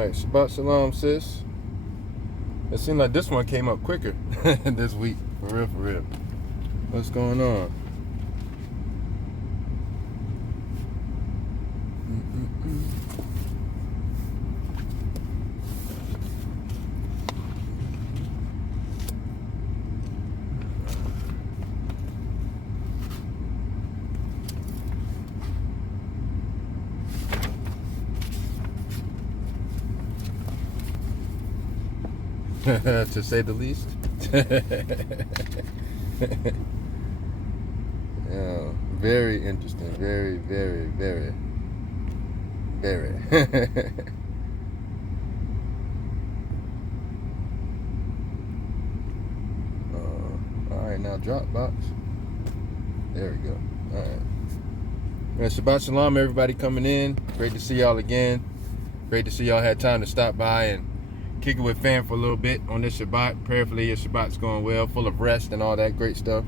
Alright, Shabbat Shalom, sis. It seemed like this one came up quicker this week. For real, for real. What's going on? To say the least. Yeah, very interesting. Very, very, very, very. Alright, now Dropbox. There we go. Alright. Shabbat Shalom, everybody coming in. Great to see y'all again. Great to see y'all had time to stop by and kick it with fam for a little bit on this Shabbat. Prayerfully your Shabbat's going well, full of rest and all that great stuff.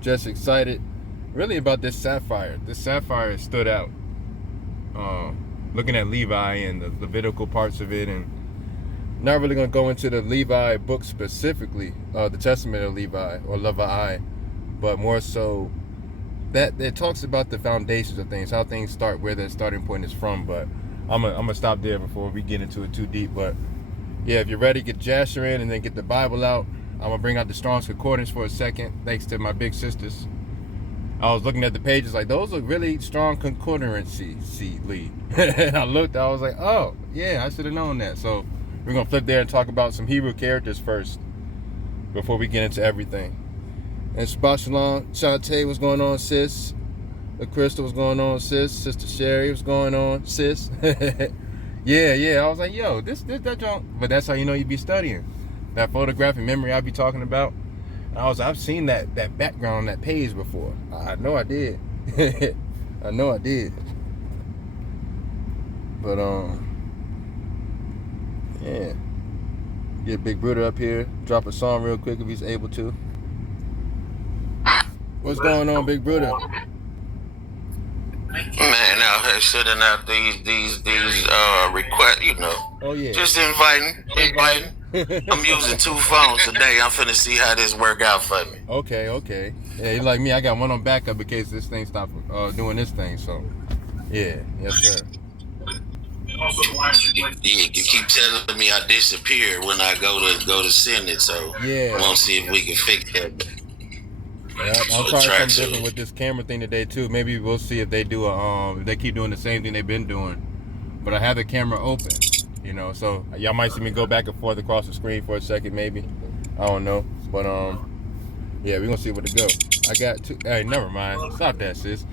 Just excited really about this Sapphire. This Sapphire stood out. Looking at Levi and the Levitical parts of it, and not really going to go into the Levi book specifically, the Testament of Levi or Levi, but more so that it talks about the foundations of things, how things start, where their starting point is from. But I'm gonna stop there before we get into it too deep. But yeah, if you're ready, get Jasher in and then get the Bible out. I'm gonna bring out the Strong's Concordance for a second, thanks to my big sisters. I was looking at the pages like, those are really strong concordancy, Lee. And I looked, I was like, oh yeah, I should have known that. So we're gonna flip there and talk about some Hebrew characters first before we get into everything. And Shabbat Shalom, Shantae, what's going on, sis? Crystal, what's going on, sis? Sister Sherry, what's going on, sis? yeah. I was like, yo, this that junk. But that's how you know you be studying. That photographic memory I be talking about. I've seen that background on that page before. I know I did. I know I did. But yeah. Get Big Brother up here. Drop a song real quick if he's able to. What's going on, Big Brother? Man, out here sending out these requests, you know. Oh yeah. Just inviting. I'm using 2 phones today. I'm finna see how this work out for me. Okay. Yeah, you like me, I got one on backup in case this thing stops doing this thing. So, yeah, yes sir. Yeah, you keep telling me I disappear when I go to send it, so yeah. We'll see if we can fix that. Yeah, I'll try something different with this camera thing today too. Maybe we'll see if they do if they keep doing the same thing they've been doing. But I have the camera open, you know, so y'all might see me go back and forth across the screen for a second, maybe. I don't know, but yeah, we're gonna see where to go. I got 2. Hey, never mind. Stop that, sis.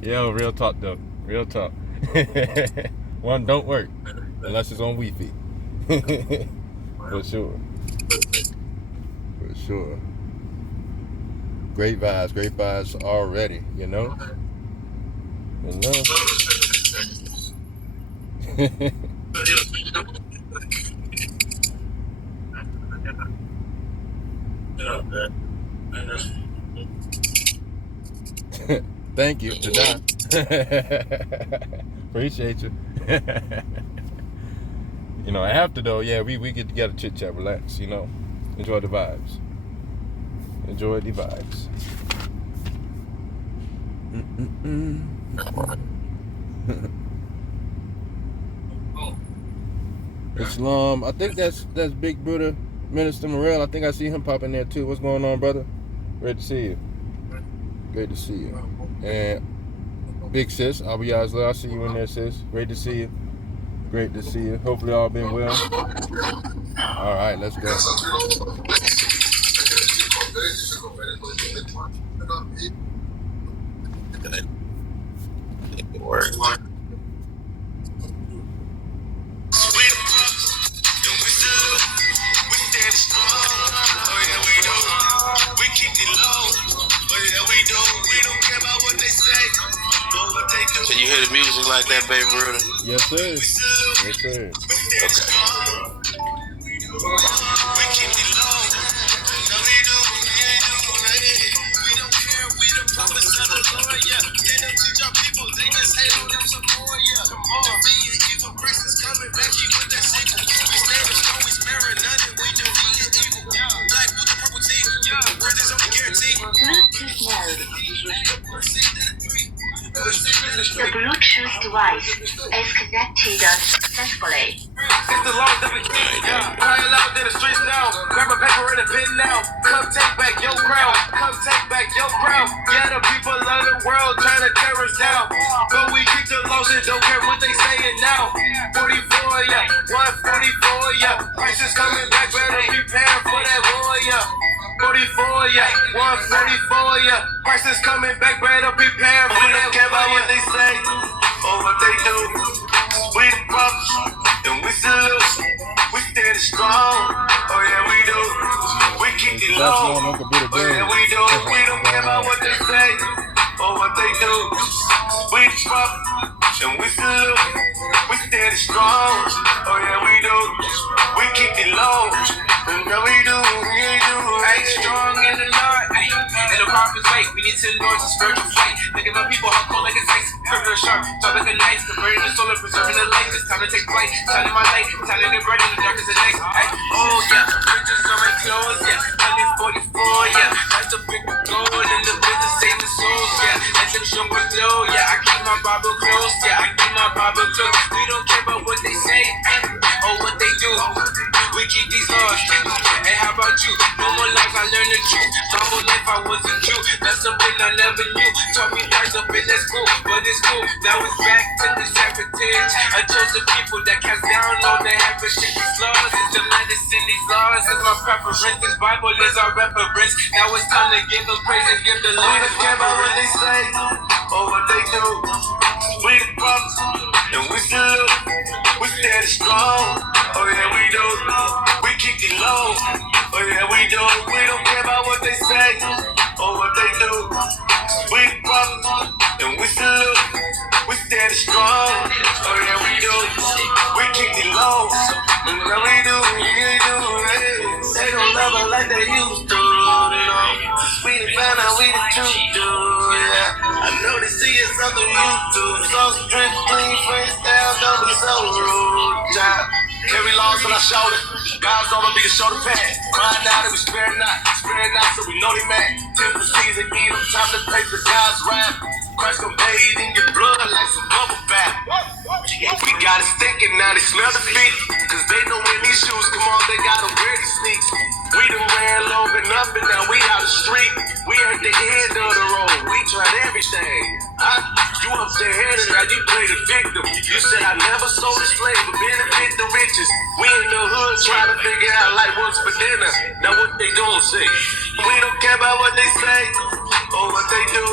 Yo, real talk though. Real talk. One don't work unless it's on Wi-Fi. For sure. For sure. Great vibes already, you know? Thank you. Appreciate you. You know, after though, yeah, we get together, chit chat, relax, you know. Enjoy the vibes. Islam, I think that's Big Brother, Minister Morel. I think I see him popping there too. What's going on, brother? Great to see you. Great to see you. And Big Sis, I'll be Alav. I'll see you in there, sis. Great to see you. Great to see you. Hopefully all been well. All right, let's go. Can you hear the music like that, baby Rudy? Yes, sir. Yes, sir. them teach our people, they just hate on them some more, yeah. Defeating evil, Christ is coming back, he with that sequel. We standing strong, we sparing none, and we defeating evil. Black with the purple team, bridges on the guarantee. The Bluetooth device is connected successfully. It's the laws that we keep. Crying loud in the streets now. Grab a paper and a pen now. Come take back your crown. Come take back your crown. Yeah, the people of the world trying to tear us down. But we keep the laws and don't care what they saying now. 44, yeah. 144, yeah. Price is coming back, better prepare for that war, yeah. 44, yeah. 144, yeah. Price is coming back, better prepare for that war. We don't care about what they say or what they do. We the brothers, and we salute. We stand strong. Oh yeah, we do. We keep it low. Oh yeah, we do. We don't care about what they say or what they do. We the brothers, and we salute. We stand strong. Oh yeah, we do. We keep it low. And now we do. Ain't strong in the Lord. In the prophet's way, we need to lord the spiritual fight. Look at my people, how cold like it's ice. Criminal sharp, talk like a knife. Converting the soul and preserving the life. It's time to take flight. Shining my light, shining it bright in the darkest of night. Oh yeah, bridges on my clothes, yeah. 144, yeah. That's a big gold in the business, saving souls, yeah. That's a show with glow, yeah. I keep my Bible close, yeah. I keep my Bible close. We don't care about what they say or what they do. We keep these laws. And how about you? No more lies, I learned the truth. My whole life I was a Jew. That's something I never knew. Taught me rise up in that school, but it's cool. Now it's back to the heritage. I chose the people that cast down all the habits. These laws is the medicine. These laws is my preference. This Bible is our reference. Now it's time to give them praise and give the Lord. We don't care about what they say or what they do. We the brothers, and we salute. We stand strong. Oh yeah, we do. We keep it low. Oh yeah, we do. We don't care about what they say or what they do. We the brothers, and we salute. We stand strong. Oh yeah, we do. We keep it low. And now we do. They don't love us like they used to. We the found out we the truth, yeah. I know they see us on the YouTube. So strict, clean, freestyle, don't be so rude, child. Carry laws on our shoulder. God's gonna be the shoulder pad. Crying out and we spare not so we know they mad. Temple season, give them time to pay for God's wrath. Christ gon' bathe in your blood like some bubble bath. We got it stinking, now they smell the feet. Cause they know when these shoes come on, they gotta wear these sneaks. We done ran low and up and now we out the street. We at the end of the road, we tried everything. You up there headed, now you play the victim. You said I never sold a slave, but benefit the riches. We in the hood trying to figure out like what's for dinner. Now what they gon' say? We don't care about what they say or what they do.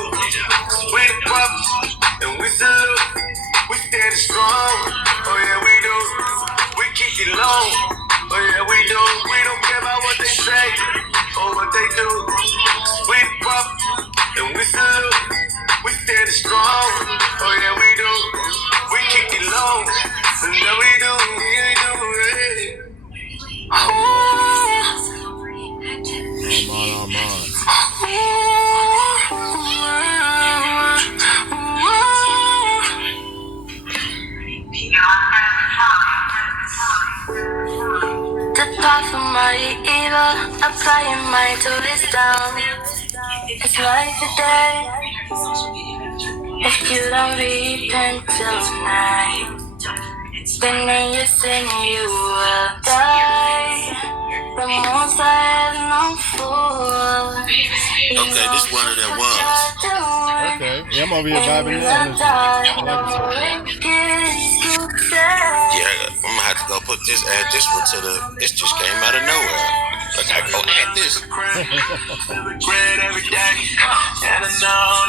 We the prophets and we salute. We stand strong. Oh yeah, we do. We keep it low. Oh yeah, we do. We don't care about what they say or what they do. We the prophets and we salute. We stand strong. Oh yeah, we do. We keep it low. And now we do. Depart from my evil, apply your mind to wisdom. It's like today. If you don't repent tonight, then in your sin you will die. The most I have known for. Okay, this one of them ones. Okay. Yeah, I'm over here vibing now. Yeah, I'm gonna have to go put this, add this one to the, this just came out of nowhere. I gotta go add this.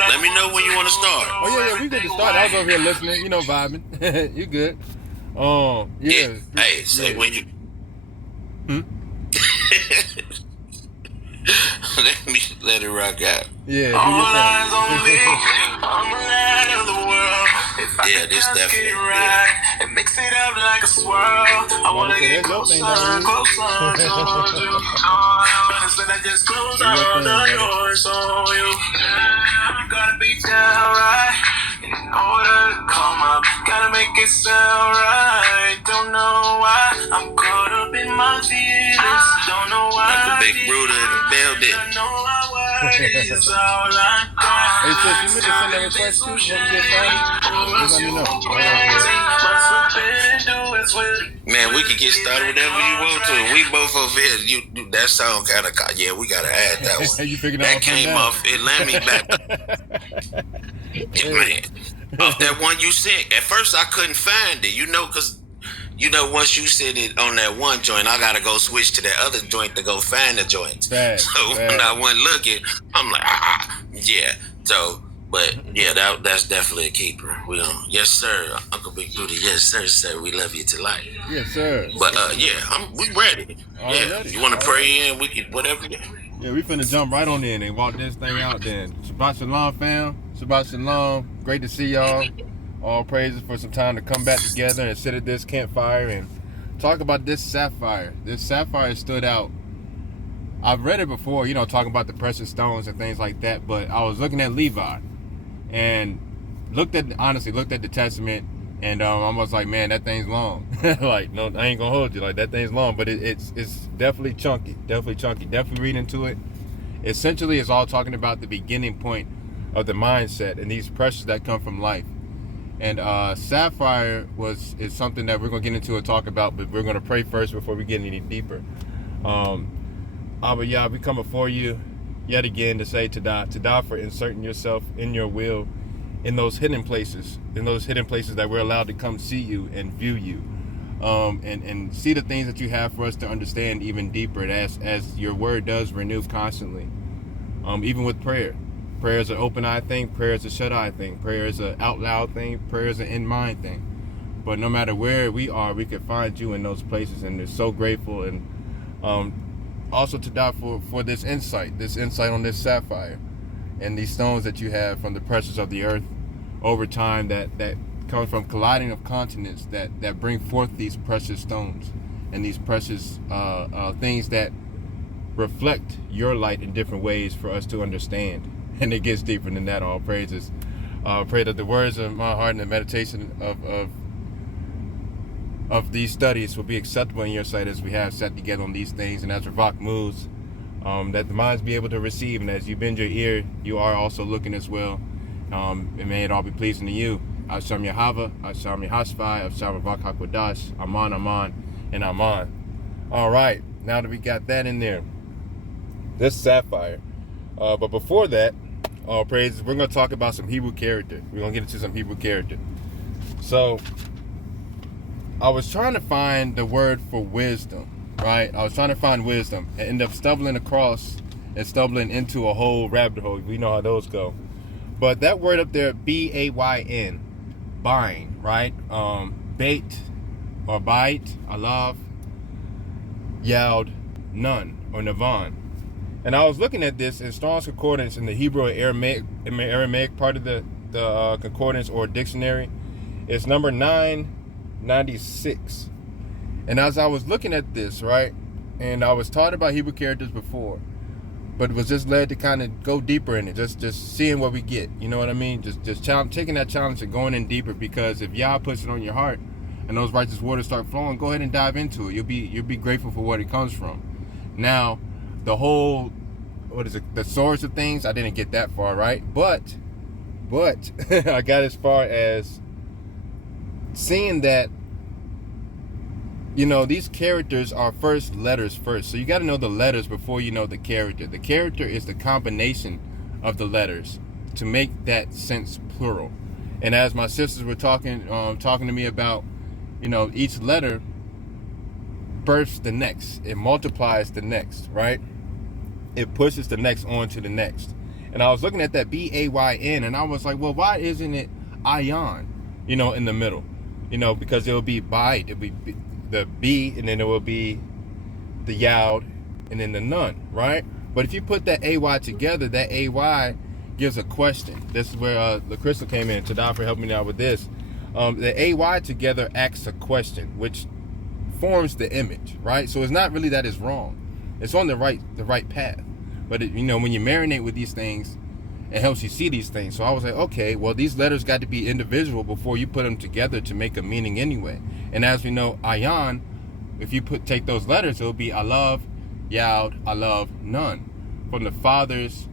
Let me know when you want to start. Oh yeah, we good to start. I was over here listening, vibing. You good? Yeah. Hey, say when you. Let it rock out. Yeah, do your thing. All eyes on me. I'm the light of the world. If I Yeah, this definitely. Yeah. And mix it up like a swirl. I wanna get closer towards you. Instead of just close all the doors on you. Gotta be down right in order to come up. Gotta make it sound right. Don't know why I'm caught up in my feelings. Don't know why. Like a big brooder in the building. Don't know why it's all I got. Hey, sis, you meant to send that request too when you get started? Just let me know. Man, we can get started whatever you want to. We both over here. That sound kind of, yeah, we gotta add that one. You figured that came off. It landed me back. Man, off that one you sent. At first, I couldn't find it. Because once you send it on that one joint, I gotta go switch to that other joint to go find the joint. So when I went looking, I'm like, yeah. So, but yeah, that's definitely a keeper. Yes, sir, Uncle Big Booty. Yes, sir. We love you to life. Yes, sir. But we ready. Yeah, you want to pray in? We can whatever. Yeah, we finna jump right on in and walk this thing out. Then Shabbat Shalom, fam. Shabbat Shalom. Great to see y'all. All praises for some time to come back together and sit at this campfire and talk about this sapphire. This sapphire stood out. I've read it before, talking about the precious stones and things like that, but I was looking at Levi and looked at the testament, and I was like, man, that thing's long. Like, no, I ain't gonna hold you. Like, that thing's long, but it's definitely chunky. Definitely read into it. Essentially, it's all talking about the beginning point of the mindset and these pressures that come from life. And Sapphire is something that we're gonna get into and talk about, but we're gonna pray first before we get any deeper. Abba Yah, we come before you yet again to say Tada for inserting yourself in your will in those hidden places that we're allowed to come see you and view you, and see the things that you have for us to understand even deeper, as your word does renew constantly, even with prayer. Prayer is an open eye thing, prayer is a shut eye thing, prayer is an out loud thing, prayer is an in mind thing. But no matter where we are, we can find you in those places, and they're so grateful. And also to die for this insight on this sapphire and these stones that you have from the pressures of the earth over time that come from colliding of continents that bring forth these precious stones and these precious things that reflect your light in different ways for us to understand. And it gets deeper than that. All praises. Pray that the words of my heart and the meditation of these studies will be acceptable in your sight as we have sat together on these things, and as Ravak moves, that the minds be able to receive, and as you bend your ear, you are also looking as well, and may it all be pleasing to you. Asham Yahava, Asham Yahashvai, Asham Ravak HaKodash, Aman, and Aman. All right, now that we got that in there, this sapphire. But before that, all praises, we're going to talk about some Hebrew character. We're going to get into some Hebrew character. So, I was trying to find the word for wisdom, right? I was trying to find wisdom and end up stumbling across and stumbling into a whole rabbit hole. We know how those go. But that word up there, B-A-Y-N, bine, right? Bait or bite, Alav, Yald, Nun, or Navan. And I was looking at this in Strong's Concordance in the Hebrew and Aramaic part of the concordance or dictionary. It's number 996. And as I was looking at this, right, and I was taught about Hebrew characters before, but was just led to kind of go deeper in it, just seeing what we get. You know what I mean? Just taking that challenge and going in deeper, because if Yah puts it on your heart and those righteous waters start flowing, go ahead and dive into it. You'll be grateful for what it comes from. Now, the whole, the source of things, I didn't get that far, right? But I got as far as seeing that, these characters are first letters first. So you got to know the letters before you know the character. The character is the combination of the letters to make that sense plural. And as my sisters were talking to me about, each letter births the next. It multiplies the next, right? It pushes the next on to the next. And I was looking at that B-A-Y-N, and I was like, well, why isn't it Ayan, in the middle? Because it will be bite, it will be the B, and then it will be the Yod, and then the Nun, right? But if you put that AY together, that AY gives a question. This is where the crystal came in. Tada for helping me out with this. The AY together asks a question, which forms the image, right? So it's not really that it's wrong. It's on the right path. But when you marinate with these things, it helps you see these things. So I was like, okay, well, these letters got to be individual before you put them together to make a meaning anyway. And as we know, ayan, if you take those letters, it'll be Alav, Yad, Alav, Nun. From the Father's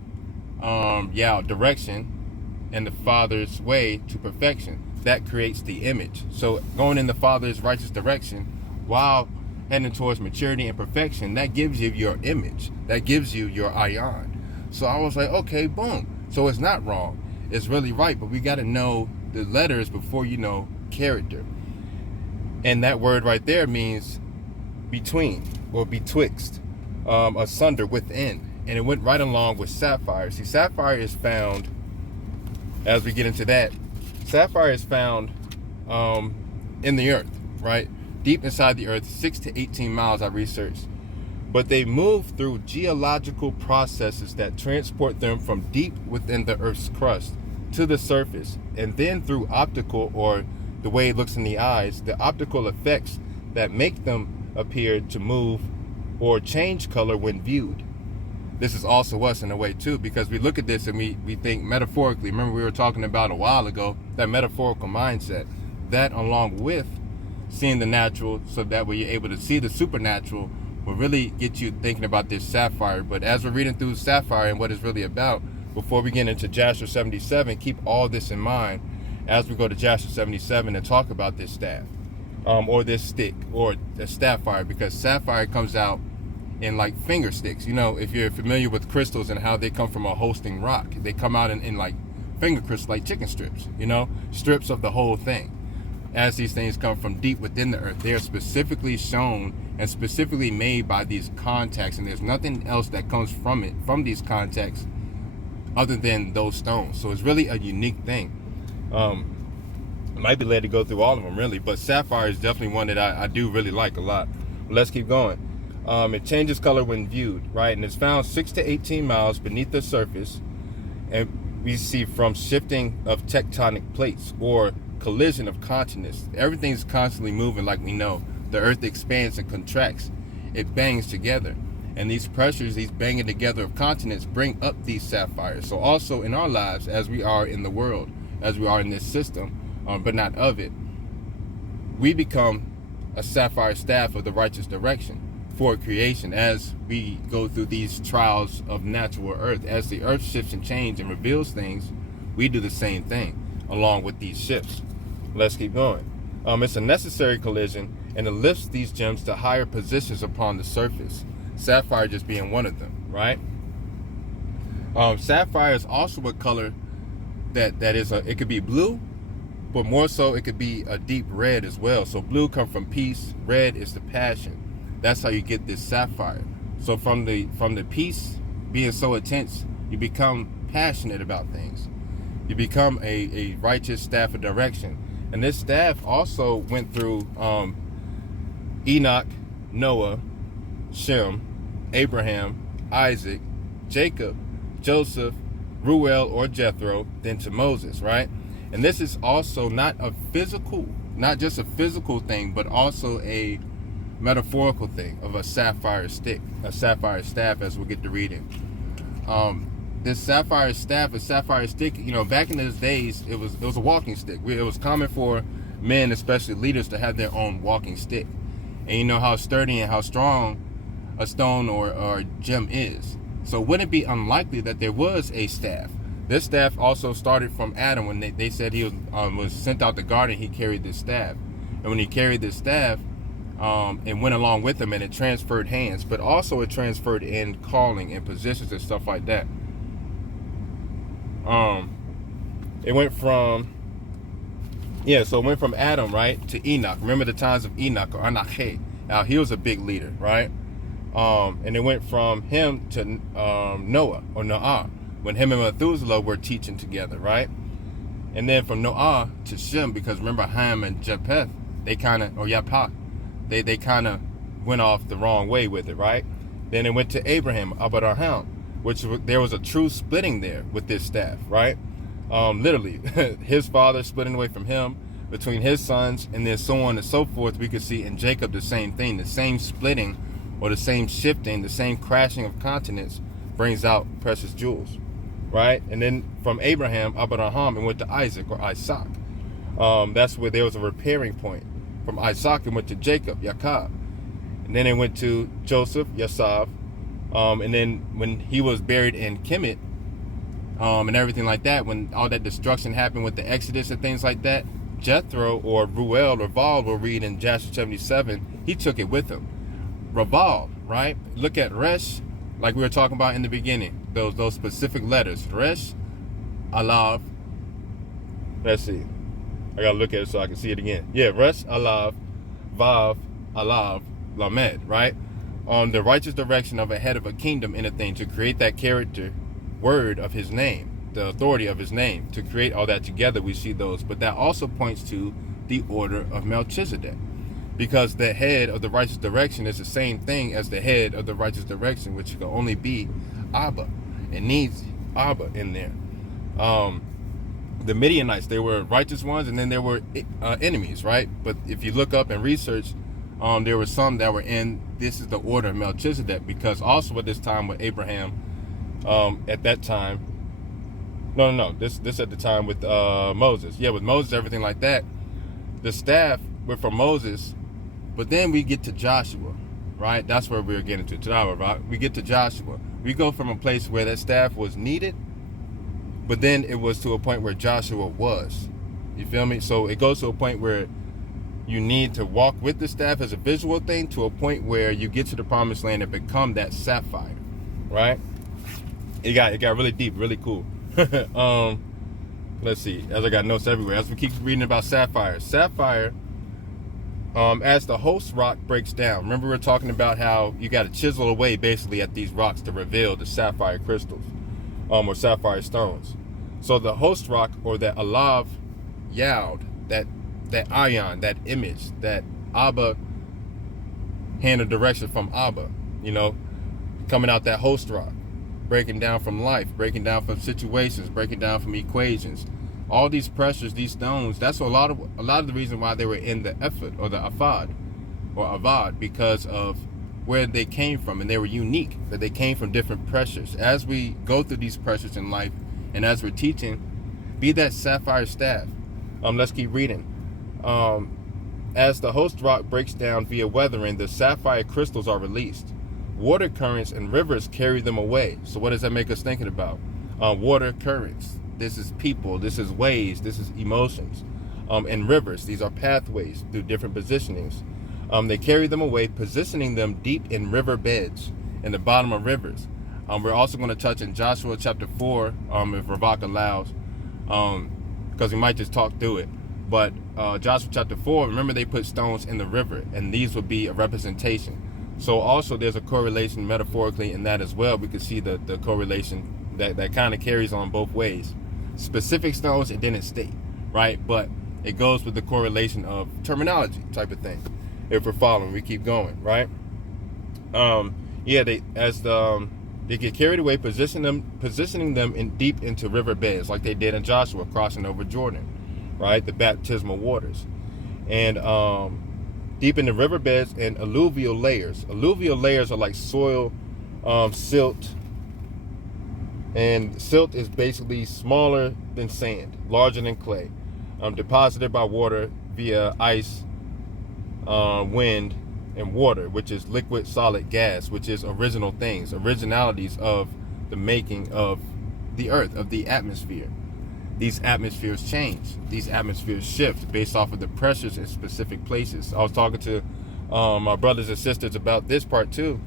Yad direction and the Father's way to perfection. That creates the image. So going in the Father's righteous direction while heading towards maturity and perfection, that gives you your image. That gives you your ayan. So I was like, okay, boom. So it's not wrong. It's really right. But we got to know the letters before you know character. And that word right there means between or betwixt, asunder, within. And it went right along with sapphire. See, sapphire is found, as we get into that, sapphire is found in the earth, right? Deep inside the earth, 6 to 18 miles, I researched. But they move through geological processes that transport them from deep within the earth's crust to the surface, and then through optical, or the way it looks in the eyes, the optical effects that make them appear to move or change color when viewed. This is also us in a way too, because we look at this and we think metaphorically. Remember we were talking about a while ago, that metaphorical mindset. That along with seeing the natural, so that way you're able to see the supernatural, will really get you thinking about this sapphire. But as we're reading through sapphire and what it's really about, before we get into Jasher 77, keep all this in mind as we go to Jasher 77 and talk about this staff, or this stick, or the sapphire, because sapphire comes out in like finger sticks. If you're familiar with crystals and how they come from a hosting rock, they come out in like finger crystals, like chicken strips, strips of the whole thing. As these things come from deep within the earth, they are specifically shown and specifically made by these contacts, and there's nothing else that comes from these contacts other than those stones. So it's really a unique thing. I might be led to go through all of them really, but sapphire is definitely one that I do really like a lot. But let's keep going. It changes color when viewed, right? And it's found 6 to 18 miles beneath the surface, and we see from shifting of tectonic plates or collision of continents. Everything's constantly moving, like we know. The earth expands and contracts. It bangs together. And these pressures, these banging together of continents, bring up these sapphires. So also in our lives, as we are in the world, as we are in this system, but not of it, we become a sapphire staff of the righteous direction for creation. As we go through these trials of natural earth, as the earth shifts and changes and reveals things, we do the same thing along with these shifts. Let's keep going. It's a necessary collision, and it lifts these gems to higher positions upon the surface. Sapphire just being one of them, right? Sapphire is also a color that is it could be blue, but more so it could be a deep red as well. So blue comes from peace, red is the passion. That's how you get this sapphire. So from the peace being so intense, you become passionate about things. You become a righteous staff of direction. And this staff also went through Enoch, Noah, Shem, Abraham, Isaac, Jacob, Joseph, Ruel or Jethro, then to Moses, right? And this is also not just a physical thing, but also a metaphorical thing of a sapphire stick, a sapphire staff, as we'll get to reading. This sapphire staff, a sapphire stick, back in those days, it was a walking stick. It was common for men, especially leaders, to have their own walking stick. And you know how sturdy and how strong a stone or gem is. So wouldn't it be unlikely that there was a staff? This staff also started from Adam. When they said he was sent out the garden, he carried this staff. And when he carried this staff, it went along with him, and it transferred hands, but also it transferred in calling and positions and stuff like that. It went from Adam, right, to Enoch. Remember the times of Enoch, or Anache. Now he was a big leader, right? And it went from him to Noah, or Noah, when him and Methuselah were teaching together, right? And then from Noah to Shem, because remember Ham and Japheth, they kind of went off the wrong way with it, right? Then it went to Abraham, Abraham, which there was a true splitting there with this staff, right? Literally, his father splitting away from him, between his sons, and then so on and so forth. We could see in Jacob the same thing, the same splitting or the same shifting, the same crashing of continents brings out precious jewels, right? And then from Abraham, Abraham, and went to Isaac or Isaac. That's where there was a repairing point. From Isaac, it went to Jacob, Yaakov. And then it went to Joseph, Yasav. And then when he was buried in Kemet, and everything like that, when all that destruction happened with the Exodus and things like that, Jethro or Ruel or Val will read in Joshua 77, he took it with him. Raval, right? Look at Resh, like we were talking about in the beginning, those specific letters. Resh, Alav. Let's see. I gotta look at it so I can see it again. Yeah, Resh, Alav, Vav, Alav, Lamad, right? On the righteous direction of a head of a kingdom in a thing, to create that character word of his name, the authority of his name. To create all that together, we see those. But that also points to the order of Melchizedek, because the head of the righteous direction is the same thing as the head of the righteous direction, which can only be Abba. It needs Abba in there. The Midianites, they were righteous ones, and then there were enemies, right? But if you look up and research, there were some that were in, this is the order of Melchizedek, because also at this time with Abraham, at that time, this at the time with Moses. Yeah, with Moses, everything like that, the staff were from Moses, but then we get to Joshua, right? That's where we're getting to today, right? We get to Joshua. We go from a place where that staff was needed, but then it was to a point where Joshua was. You feel me? So it goes to a point where you need to walk with the staff as a visual thing, to a point where you get to the promised land and become that sapphire, right? It got really deep, really cool. Let's see, as I got notes everywhere, as we keep reading about Sapphire. Sapphire, as the host rock breaks down, remember we were talking about how you got to chisel away basically at these rocks to reveal the sapphire crystals, or sapphire stones. So the host rock, or that Alav Yad, that ion, that image, that Abba hand of direction from Abba, coming out that host rock, breaking down from life, breaking down from situations, breaking down from equations. All these pressures, these stones, that's a lot of the reason why they were in the Ephod or the Avad or Avad, because of where they came from, and they were unique, that they came from different pressures. As we go through these pressures in life, and as we're teaching, be that sapphire staff. Let's keep reading. As the host rock breaks down via weathering, the sapphire crystals are released. Water currents and rivers carry them away. So what does that make us thinking about? Water currents. This is people. This is ways. This is emotions. And rivers. These are pathways through different positionings. They carry them away, positioning them deep in river beds, in the bottom of rivers. We're also going to touch in Joshua chapter 4, if Ravak allows, because we might just talk through it. But Joshua chapter 4, remember they put stones in the river, and these would be a representation. So also there's a correlation metaphorically in that as well. We could see the correlation that kind of carries on both ways. Specific stones, it didn't state, right? But it goes with the correlation of terminology type of thing. If we're following, we keep going, right? They get carried away, positioning them in deep into river beds, like they did in Joshua crossing over Jordan, right? The baptismal waters. And deep in the riverbeds and alluvial layers. Alluvial layers are like soil, silt. And silt is basically smaller than sand, larger than clay, deposited by water via ice, wind, and water, which is liquid, solid, gas, which is original things, originalities of the making of the earth, of the atmosphere. These atmospheres change. These atmospheres shift based off of the pressures in specific places. I was talking to my brothers and sisters about this part too.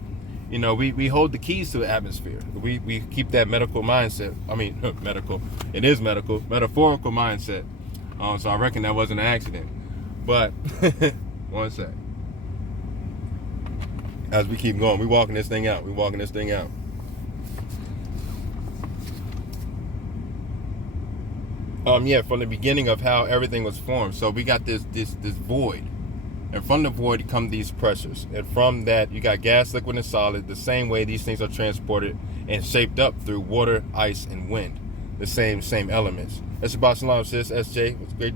We hold the keys to the atmosphere. We keep that medical mindset. I mean, medical. It is medical, metaphorical mindset. So I reckon that wasn't an accident. But one sec. As we keep going, we walking this thing out. From the beginning of how everything was formed. So we got this void, and from the void come these pressures, and from that you got gas, liquid, and solid. The same way these things are transported and shaped up through water, ice, and wind. The same elements. That's about Shalom, sis. SJ, it's great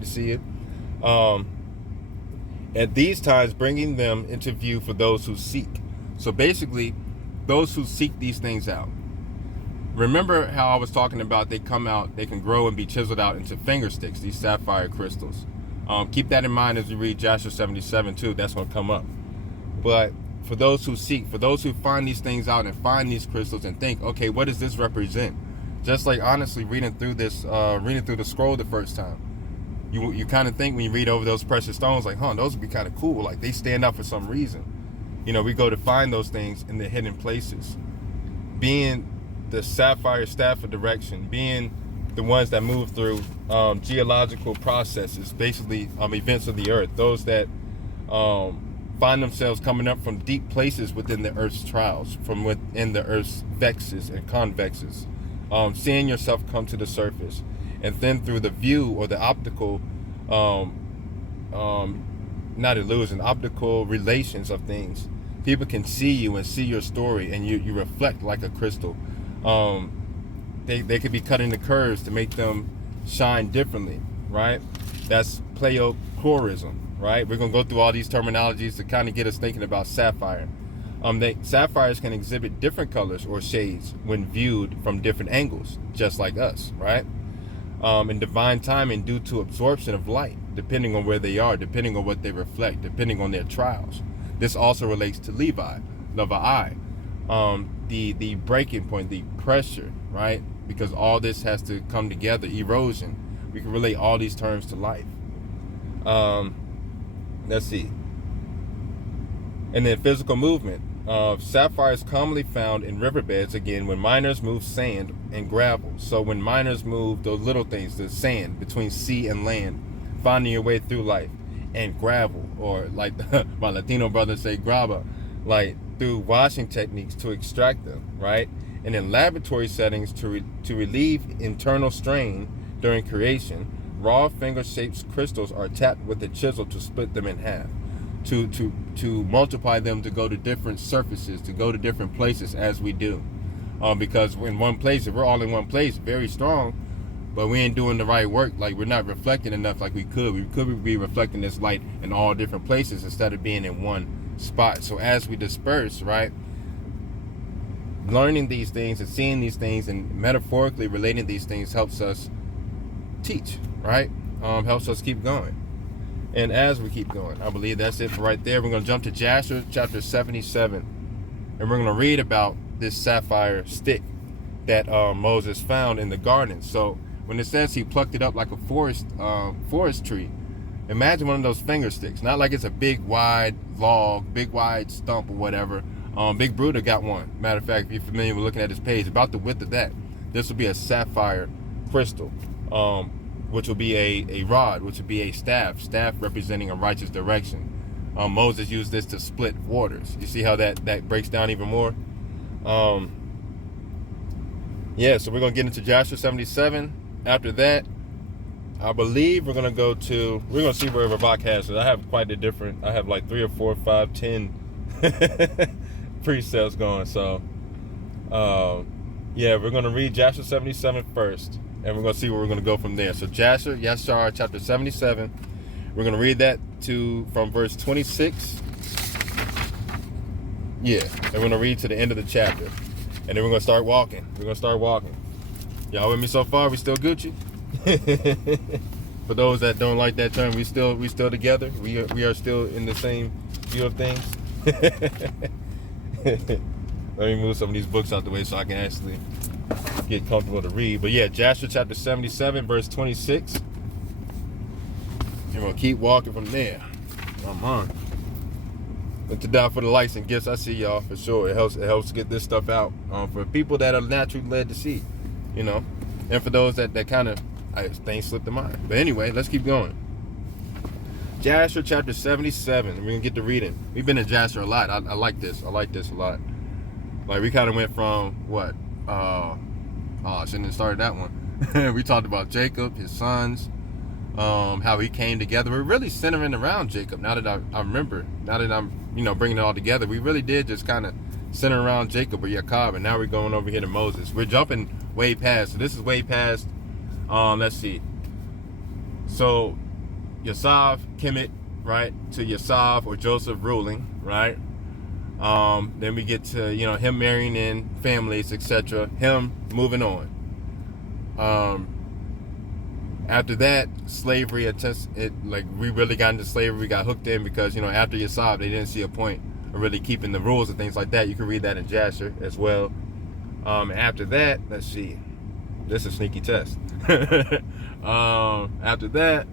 to see you. At these times, bringing them into view for those who seek. So basically, those who seek these things out. Remember how I was talking about they come out, they can grow and be chiseled out into finger sticks, these sapphire crystals. Keep that in mind as you read Joshua 77 too. That's going to come up. But for those who seek, for those who find these things out and find these crystals and think, okay, what does this represent? Just like honestly reading through this, reading through the scroll the first time, you kind of think when you read over those precious stones, like, those would be kind of cool. Like they stand out for some reason. We go to find those things in the hidden places. Being the sapphire staff of direction, being the ones that move through geological processes, basically events of the earth, those that find themselves coming up from deep places within the earth's trials, from within the earth's vexes and convexes, seeing yourself come to the surface, and then through the view or the optical not illusion, optical relations of things, people can see you and see your story, and you reflect like a crystal. They could be cutting the curves to make them shine differently, right? That's pleochroism, right? We're going to go through all these terminologies to kind of get us thinking about sapphire. Sapphires can exhibit different colors or shades when viewed from different angles, just like us, right? In divine timing due to absorption of light, depending on where they are, depending on what they reflect, depending on their trials. This also relates to Levi, the breaking point, the pressure, right? Because all this has to come together, erosion. We can relate all these terms to life. Let's see. And then physical movement. Sapphires commonly found in riverbeds, again, when miners move sand and gravel. So when miners move those little things, the sand between sea and land, finding your way through life, and gravel, or like my Latino brothers say, graba, like through washing techniques to extract them, right? And in laboratory settings to relieve internal strain during creation, raw finger-shaped crystals are tapped with a chisel to split them in half, to multiply them, to go to different surfaces, to go to different places as we do. Because we're in one place, if we're all in one place, very strong, but we ain't doing the right work. Like we're not reflecting enough like we could. We could be reflecting this light in all different places instead of being in one spot. So as we disperse, right, learning these things and seeing these things and metaphorically relating these things helps us teach, right? Helps us keep going. And as we keep going, I believe that's it for right there. We're going to jump to Joshua chapter 77, and we're going to read about this sapphire stick that Moses found in the garden. So when it says he plucked it up like a forest tree, imagine one of those finger sticks. Not like it's a big wide log, big wide stump or whatever. Big Bruder got one. Matter of fact, if you're familiar with looking at his page, about the width of that, this will be a sapphire crystal, which will be a rod, which will be a staff representing a righteous direction. Moses used this to split waters. You see how that breaks down even more? Yeah, so we're going to get into Joshua 77. After that, I believe we're going to see where Ravak has it. I have quite a different, I have like 3 or 4, 5, 10 precepts going. So, yeah, we're going to read Joshua 77 first, and we're going to see where we're going to go from there. So Joshua, Yashar, chapter 77, we're going to read that from verse 26. Yeah, and we're going to read to the end of the chapter. And then we're going to start walking. Y'all with me so far? We still Gucci? For those that don't like that term, we still together. We are still in the same view of things. Let me move some of these books out the way so I can actually get comfortable to read. But yeah, Joshua chapter 77, verse 26. And we'll keep walking from there. Come on. And to die for the likes and gifts, I see y'all for sure. It helps get this stuff out for people that are naturally led to see, and for those that kind of things slip their mind. But anyway, let's keep going. Joshua chapter 77. We're gonna get to reading. We've been in Joshua a lot. I like this. I like this a lot. Like we kind of went from what? I shouldn't have started that one. We talked about Jacob, his sons. How he came together. We're really centering around Jacob. Now that I remember, now that I'm, bringing it all together, we really did just kind of center around Jacob or Yaakov, and now we're going over here to Moses. We're jumping way past. So this is way past. Let's see. So Yasav, Kemet, right, to Yasav or Joseph ruling, right? Then we get to, him marrying in families, etc. Him moving on. After that, slavery, we really got into slavery. We got hooked in because, after Yasav, they didn't see a point of really keeping the rules and things like that. You can read that in Jasher as well. After that, let's see. This is a sneaky test. After that,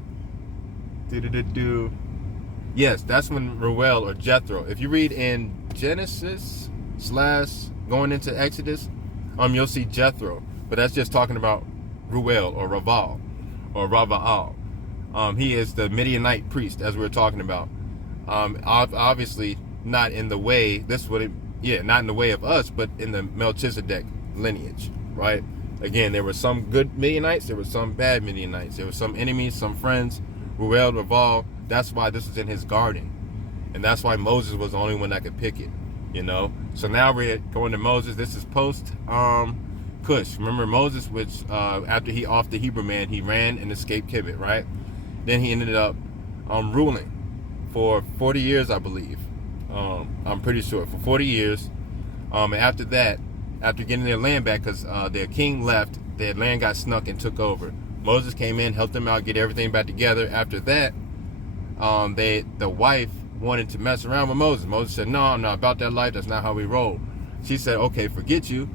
yes, that's when Ruel or Jethro. If you read in Genesis / going into Exodus, you'll see Jethro, but that's just talking about Ruel or Raval or Ravaal. He is the Midianite priest, as we were talking about. Obviously, not in the way. Not in the way of us, but in the Melchizedek lineage, right? Again, there were some good Midianites, there were some bad Midianites, there were some enemies, some friends. Ruel, Raval. That's why this is in his garden, and that's why Moses was the only one that could pick it. So now we're going to Moses. This is post Cush. Remember Moses, which after he off the Hebrew man, he ran and escaped Kemet, right? Then he ended up ruling for 40 years, I believe. I'm pretty sure for 40 years. And after that, after getting their land back, because their king left, their land got snuck and took over. Moses came in, helped them out, get everything back together. After that, the wife wanted to mess around with Moses. Moses said, no, I'm not about that life. That's not how we roll. She said, okay, forget you.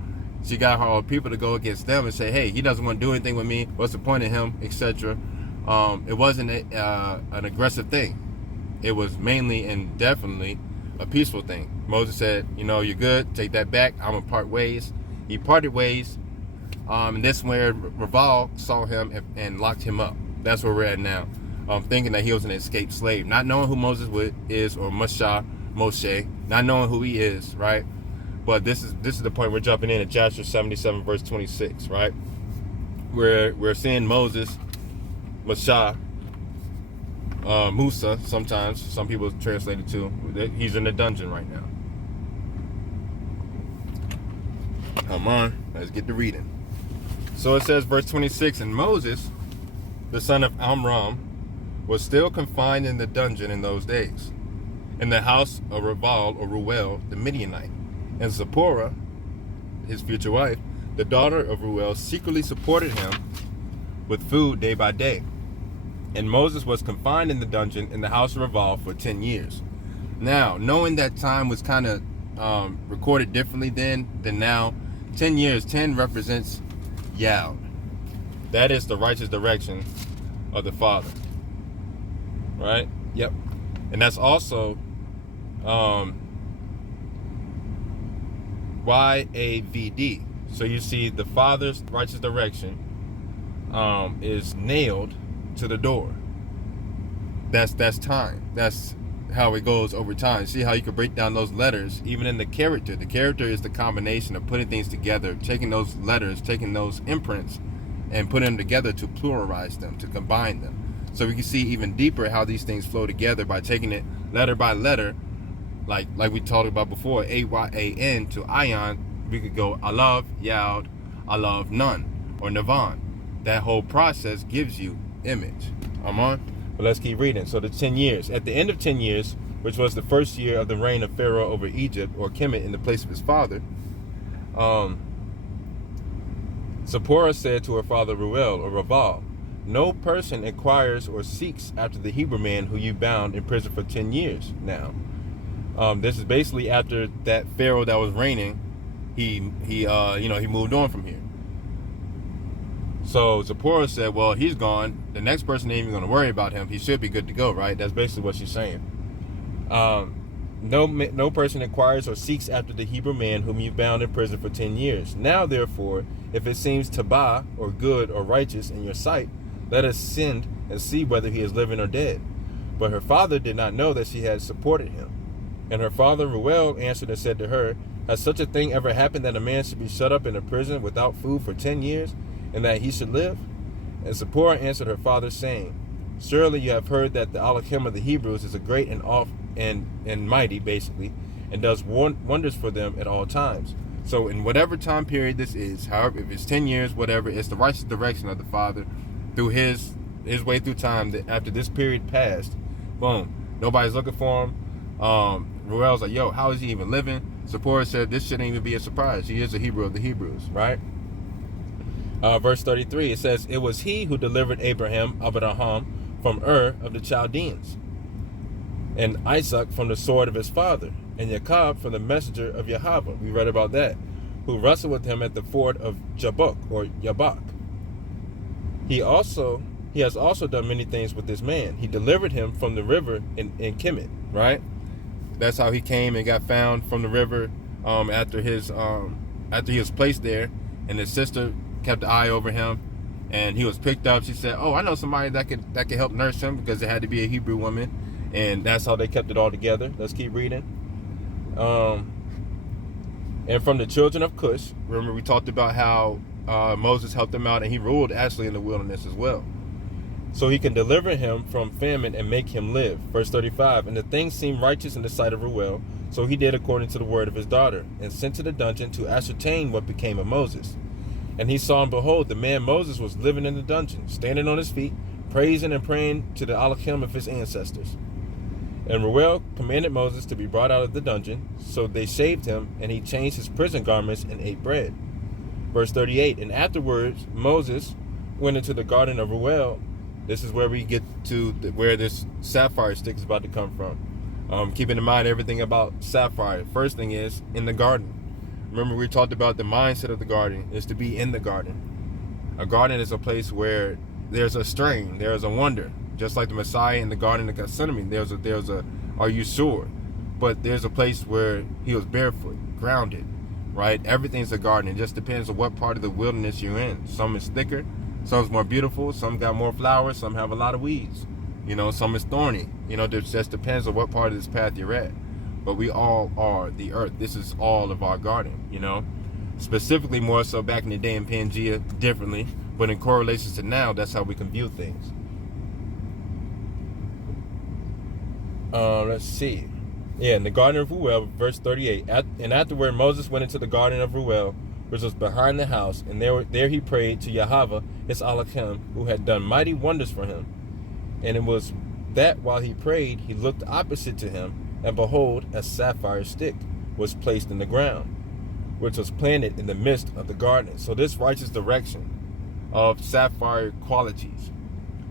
She got her people to go against them and say, hey, he doesn't want to do anything with me. What's the point of him, etc. It wasn't an aggressive thing. It was mainly and definitely a peaceful thing. Moses said, you're good. Take that back. I'm going to part ways. He parted ways. And that's where Raval saw him and locked him up. That's where we're at now. Thinking that he was an escaped slave, not knowing who Moses is or Moshe, not knowing who he is, right? But this is the point we're jumping in at Jasher 77 verse 26, right? We're seeing Moses, Musa, sometimes some people translate it to. He's in the dungeon right now. Come on, let's get to reading. So it says, verse 26, and Moses, the son of Amram, was still confined in the dungeon in those days, in the house of Raval or Ruel the Midianite. And Zipporah, his future wife, the daughter of Ruel, secretly supported him with food day by day. And Moses was confined in the dungeon in the house of Raval for 10 years. Now, knowing that time was kind of recorded differently then than now, 10 years, 10 represents Yahweh. That is the righteous direction of the Father. Right? Yep. And that's also YAVD. So you see the Father's righteous direction is nailed to the door. That's time. That's how it goes over time. See how you can break down those letters even in the character. The character is the combination of putting things together, taking those letters, taking those imprints, and putting them together to pluralize them, to combine them. So we can see even deeper how these things flow together by taking it letter by letter, like we talked about before, A-Y-A-N to Ayan. We could go Alav, Yad, Alav, Nun, or Navan. That whole process gives you image. I'm on? But let's keep reading. So the 10 years. At the end of 10 years, which was the first year of the reign of Pharaoh over Egypt, or Kemet in the place of his father, Zipporah said to her father Ruel or Raval, no person inquires or seeks after the Hebrew man who you bound in prison for 10 years now. This is basically after that Pharaoh that was reigning, he moved on from here. So Zipporah said, well, he's gone. The next person ain't even going to worry about him. He should be good to go, right? That's basically what she's saying. No person inquires or seeks after the Hebrew man whom you bound in prison for 10 years. Now, therefore, if it seems tabah, or good, or righteous in your sight, let us send and see whether he is living or dead. But her father did not know that she had supported him. And her father Ruel answered and said to her, has such a thing ever happened that a man should be shut up in a prison without food for 10 years, and that he should live? And Zipporah answered her father, saying, surely you have heard that the Elohim of the Hebrews is a great and mighty, basically, and does wonders for them at all times. So in whatever time period this is, however, if it's 10 years, whatever, it's the righteous direction of the Father through his his way through time. That after this period passed, boom, nobody's looking for him. Ruel's like, yo, how is he even living? Zipporah said, this shouldn't even be a surprise. He is a Hebrew of the Hebrews, right? Verse 33, it says, it was he who delivered Abraham of Abraham from Ur of the Chaldeans, and Isaac from the sword of his father, and Jacob from the messenger of Yahweh. We read about that. Who wrestled with him at the ford of Jabbok, or Yabok. He has also done many things with this man. He delivered him from the river in Kemet, right? That's how he came and got found from the river after he was placed there, and his sister kept an eye over him, and he was picked up. She said, oh, I know somebody that could help nurse him, because it had to be a Hebrew woman, and that's how they kept it all together. Let's keep reading. And from the children of Cush, remember we talked about how Moses helped them out, and he ruled actually in the wilderness as well. So he can deliver him from famine and make him live. Verse 35, and the thing seemed righteous in the sight of Ruel, so he did according to the word of his daughter, and sent to the dungeon to ascertain what became of Moses. And he saw, and behold, the man Moses was living in the dungeon, standing on his feet, praising and praying to the Elohim of his ancestors. And Ruel commanded Moses to be brought out of the dungeon, so they shaved him, and he changed his prison garments and ate bread. Verse 38, and afterwards Moses went into the garden of Ruel. This is where we get to where this sapphire stick is about to come from. Keeping in mind everything about sapphire. First thing is in the garden. Remember we talked about the mindset of the garden is to be in the garden. A garden is a place where there's a strain, there's a wonder. Just like the Messiah in the garden of Gethsemane, there's a are you sure? But there's a place where he was barefoot, grounded, right? Everything's a garden. It just depends on what part of the wilderness you're in. Some is thicker, some's more beautiful, some got more flowers, some have a lot of weeds. Some is thorny. It just depends on what part of this path you're at. But we all are the earth. This is all of our garden, Specifically more so back in the day in Pangea differently, but in correlation to now, that's how we can view things. Let's see. Yeah, in the garden of Ruel, verse 38. And afterward Moses went into the garden of Ruel, which was behind the house, and there he prayed to Yahweh, his Elohim, who had done mighty wonders for him. And it was that while he prayed, he looked opposite to him, and behold, a sapphire stick was placed in the ground, which was planted in the midst of the garden. So this righteous direction of sapphire qualities,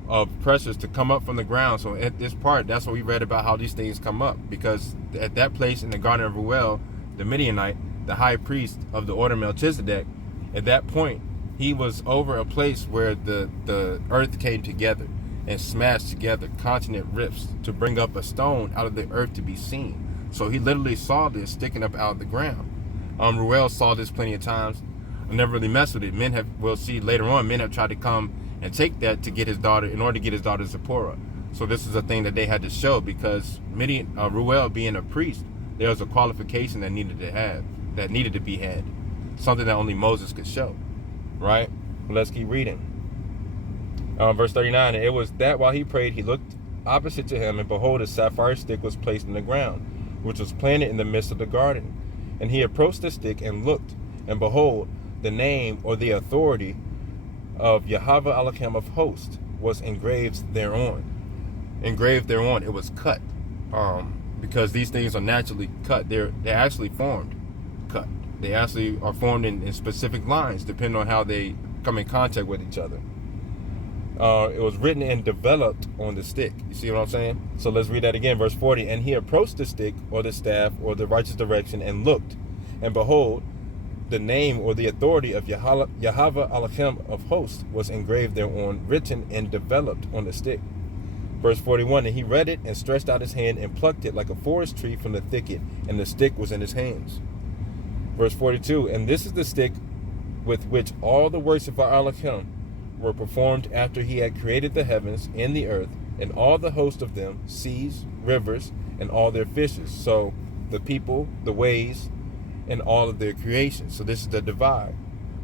of pressures to come up from the ground. So at this part, that's what we read about how these things come up, because at that place in the garden of Ruel, the Midianite, the high priest of the order of Melchizedek, at that point, he was over a place where the earth came together and smashed together continent rifts to bring up a stone out of the earth to be seen. So he literally saw this sticking up out of the ground. Ruel saw this plenty of times. I never really messed with it. We'll see later on, men have tried to come and take that to get his daughter, in order to get his daughter Zipporah. So this is a thing that they had to show, because Ruel being a priest, there was a qualification that needed to be had, something that only Moses could show, right? Let's keep reading. Verse 39, and it was that while he prayed, he looked opposite to him, and behold, a sapphire stick was placed in the ground, which was planted in the midst of the garden. And he approached the stick and looked, and behold, the name or the authority of Yahweh Elohim of hosts was engraved thereon. It was cut, because these things are naturally cut. They're actually formed cut. They actually are formed in specific lines, depending on how they come in contact with each other. It was written and developed on the stick. You see what I'm saying? So let's read that again, verse 40. And he approached the stick or the staff or the righteous direction and looked, and behold, the name or the authority of Yahweh Elohim of hosts was engraved thereon, written and developed on the stick. Verse 41, and he read it and stretched out his hand and plucked it like a forest tree from the thicket, and the stick was in his hands. Verse 42, and this is the stick with which all the works of our Elohim were performed after he had created the heavens and the earth, and all the host of them, seas, rivers, and all their fishes. So the people, the ways, and all of their creation. So this is the divide.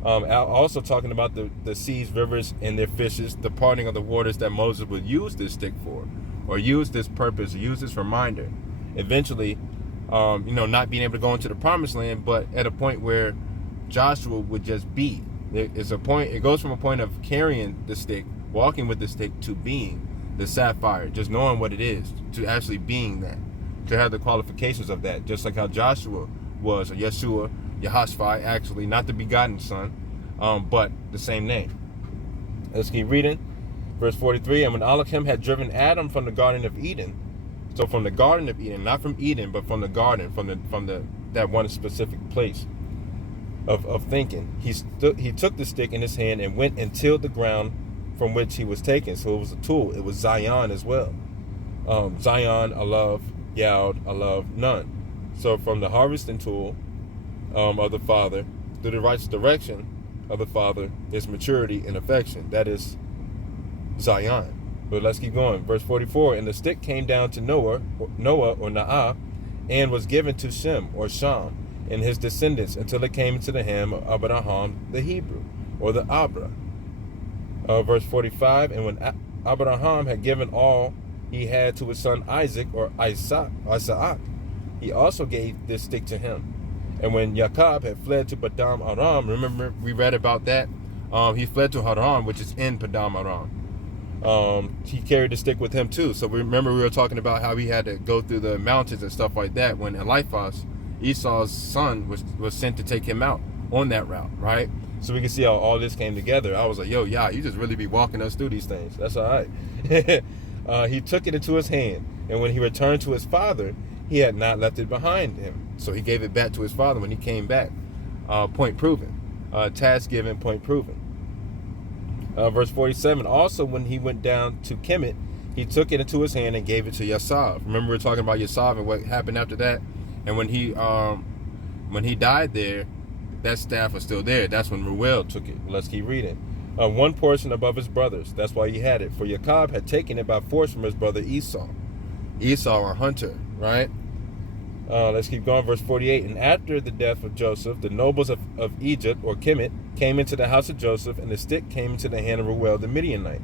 Also talking about the seas, rivers, and their fishes, the parting of the waters that Moses would use this stick for, or use this purpose, or use this reminder. Eventually, not being able to go into the promised land, but at a point where Joshua would just be. It goes from a point of carrying the stick walking with the stick to being the sapphire, just knowing what it is, to actually being that, to have the qualifications of that, just like how Joshua was, or Yeshua, Yehoshaphat, actually, not the begotten son, but the same name. Let's keep reading. Verse 43, and when Elohim had driven Adam from the Garden of Eden, so from the Garden of Eden, not from Eden, but from the garden, from the that one specific place of thinking, he took the stick in his hand and went and tilled the ground from which he was taken. So it was a tool. It was Zion as well. Zion, Alav, Yod, Alav, Nun. So from the harvesting tool of the Father through the righteous direction of the Father is maturity and affection. That is Zion. But let's keep going. Verse 44, and the stick came down to Noah or Naah, and was given to Shem or Sham and his descendants until it came into the hand of Abraham the Hebrew, or the Abra. Verse 45, and when Abraham had given all he had to his son Isaac, or Isaac, he also gave this stick to him. And when Jacob had fled to Padam Aram, remember we read about that? He fled to Haran, which is in Padam Aram. He carried the stick with him too. So remember we were talking about how he had to go through the mountains and stuff like that when Eliphaz, Esau's son, was sent to take him out on that route, right? So we can see how all this came together. I was like, yo, yeah, you just really be walking us through these things. That's all right. He took it into his hand, and when he returned to his father, he had not left it behind him. So he gave it back to his father when he came back. Point proven. Task given, point proven. Verse 47, also when he went down to Kemet, he took it into his hand and gave it to Yasav. Remember we were talking about Yasav and what happened after that? And when he died there, that staff was still there. That's when Ruel took it. Let's keep reading. One portion above his brothers. That's why he had it. For Jacob had taken it by force from his brother Esau. Esau, a hunter, right? Let's keep going. Verse 48. And after the death of Joseph, the nobles of Egypt, or Kemet, came into the house of Joseph, and the stick came into the hand of Ruel the Midianite,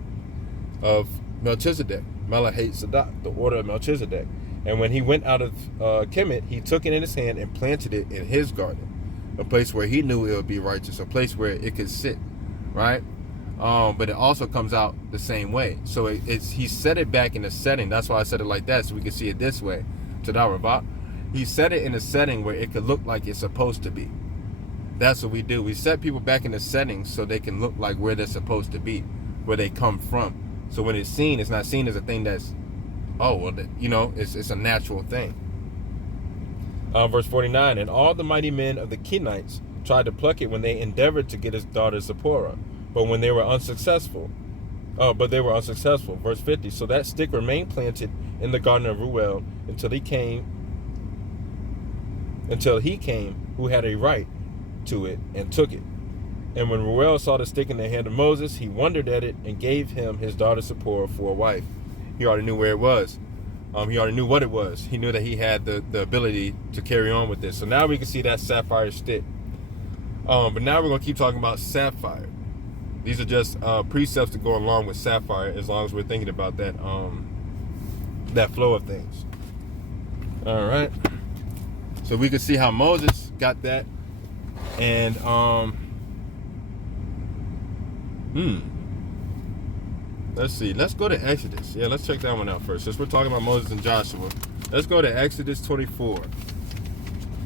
of Melchizedek, Melahate Sadak, the order of Melchizedek. And when he went out of Kemet, he took it in his hand and planted it in his garden, a place where he knew it would be righteous, a place where it could sit, right? But it also comes out the same way. So he set it back in the setting. That's why I said it like that, so we can see it this way. Tadaravah. He set it in a setting where it could look like it's supposed to be. That's what we do. We set people back in the settings so they can look like where they're supposed to be, where they come from. So when it's seen, it's not seen as a thing that's, it's a natural thing. Verse 49, and all the mighty men of the Kenites tried to pluck it when they endeavored to get his daughter Zipporah, but they were unsuccessful. Verse 50, so that stick remained planted in the garden of Ruel until he came who had a right to it and took it. And when Ruel saw the stick in the hand of Moses, he wondered at it and gave him his daughter Zipporah for a wife. He already knew where it was. He already knew what it was. He knew that he had the ability to carry on with this. So now we can see that sapphire stick. But now we're going to keep talking about sapphire. These are just precepts to go along with sapphire, as long as we're thinking about that that flow of things. All right. So we can see how Moses got that. And let's see. Let's go to Exodus. Yeah, let's check that one out first. Since we're talking about Moses and Joshua, let's go to Exodus 24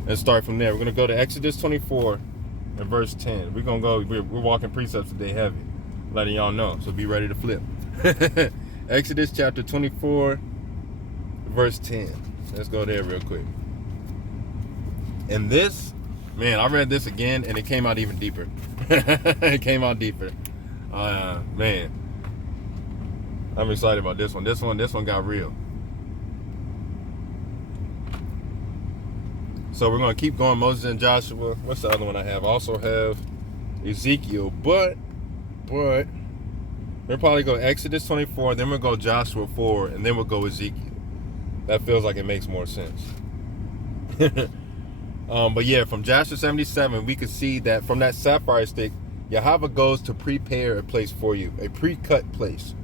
and start from there. We're gonna go to Exodus 24 and verse 10. We're walking precepts today heavy, letting y'all know. So be ready to flip. Exodus chapter 24, verse 10. Let's go there real quick. And this, man, I read this again and it came out even deeper. It came out deeper. Man, I'm excited about this one. This one got real. So we're going to keep going. Moses and Joshua. What's the other one I have? I also have Ezekiel. But we'll probably go Exodus 24, then we'll go Joshua 4, and then we'll go Ezekiel. That feels like it makes more sense. But yeah, from Joshua 77, we could see that from that sapphire stick, Yahweh goes to prepare a place for you, a pre-cut place,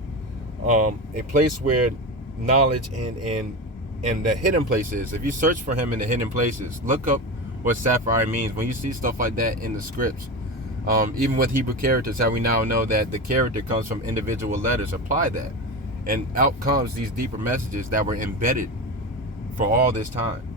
a place where knowledge and the hidden places. If you search for him in the hidden places, look up what sapphire means. When you see stuff like that in the scripts, Even with Hebrew characters, how we now know that the character comes from individual letters, apply that. And out comes these deeper messages that were embedded for all this time.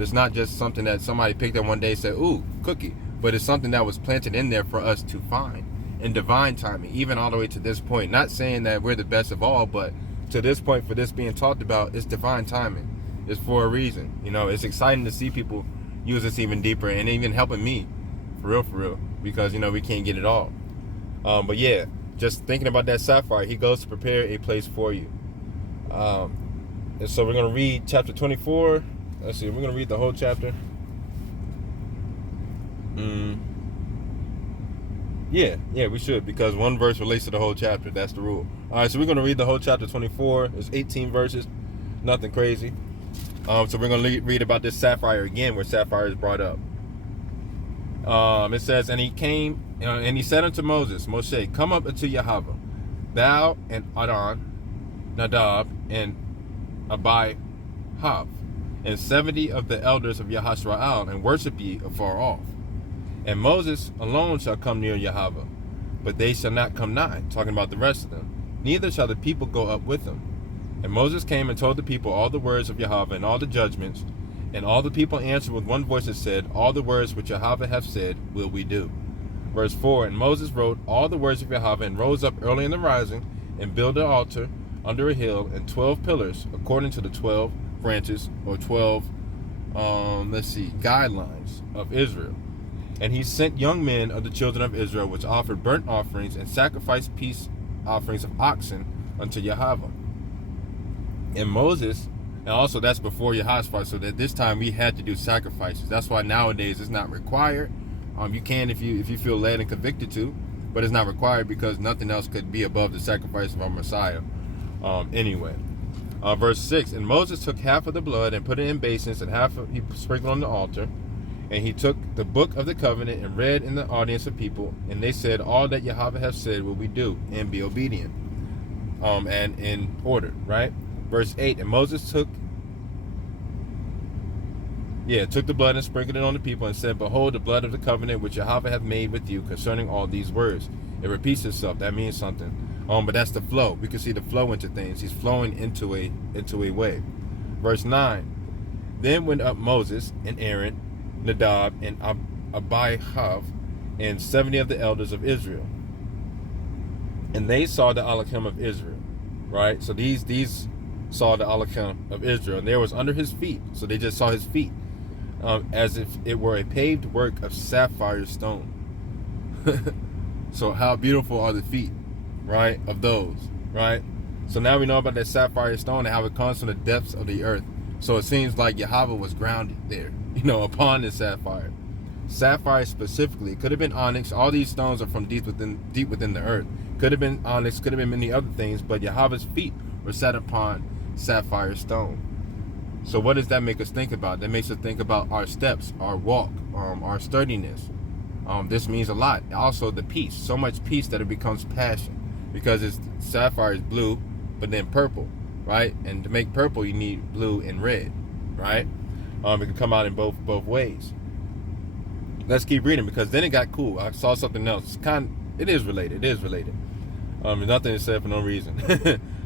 It's not just something that somebody picked up one day and said, ooh, cookie. But it's something that was planted in there for us to find in divine timing, even all the way to this point. Not saying that we're the best of all, but to this point, for this being talked about, it's divine timing. It's for a reason. You know, it's exciting to see people use this even deeper and even helping me, for real, because, you know, we can't get it all. But yeah, just thinking about that Sapphire, he goes to prepare a place for you. And so we're going to read chapter 24. Let's see, we're going to read the whole chapter. Yeah, we should, because one verse relates to the whole chapter. That's the rule. All right, so we're going to read the whole chapter 24. There's 18 verses, nothing crazy. So we're going to read about this Sapphire again, where Sapphire is brought up. It says, and he came, and he said unto Moshe, come up unto Yahweh, thou and Adon, Nadab, and Abihav, and 70 of the elders of Yahashrael, and worship ye afar off. And Moses alone shall come near Yahweh, but they shall not come nigh, talking about the rest of them, neither shall the people go up with them. And Moses came and told the people all the words of Yahweh and all the judgments, and all the people answered with one voice and said, all the words which Yahweh hath said will we do. Verse 4, and Moses wrote all the words of Yahweh, and rose up early in the rising, and built an altar under a hill, and 12 pillars, according to the 12 branches, or 12, guidelines of Israel. And he sent young men of the children of Israel, which offered burnt offerings and sacrificed peace offerings of oxen unto Yahweh. And Moses, and also that's before Yehoshaphat, so that this time we had to do sacrifices. That's why nowadays it's not required. You can if you feel led and convicted to, but it's not required because nothing else could be above the sacrifice of our Messiah. Anyway, verse 6, and Moses took half of the blood and put it in basins, and half he sprinkled on the altar. And he took the book of the covenant and read in the audience of people, and they said, all that Yahweh hath said will we do, and be obedient, and in order, right? Verse 8, and Moses took the blood and sprinkled it on the people, and said, behold, the blood of the covenant which Yahweh hath made with you concerning all these words. It repeats itself. That means something. But that's the flow. We can see the flow into things. He's flowing into a way. Verse 9, then went up Moses and Aaron, Nadab and Abihav, and 70 of the elders of Israel, and they saw the Alachim of Israel, right? So these saw the Alachim of Israel, and there was under his feet, so they just saw his feet, as if it were a paved work of sapphire stone. So how beautiful are the feet, right, of those, right? So now we know about that sapphire stone and how it comes from the depths of the earth. So it seems like Yahweh was grounded there, upon the sapphire. Sapphire specifically, it could have been onyx. All these stones are from deep within the earth. Could have been onyx, could have been many other things, but Yahweh's feet were set upon sapphire stone. So what does that make us think about? That makes us think about our steps, our walk, our sturdiness. This means a lot. Also the peace, so much peace that it becomes passion, because sapphire is blue, but then purple, right? And to make purple, you need blue and red, right? It can come out in both ways. Let's keep reading, because then it got cool. I saw something else. It is related. Nothing is said for no reason.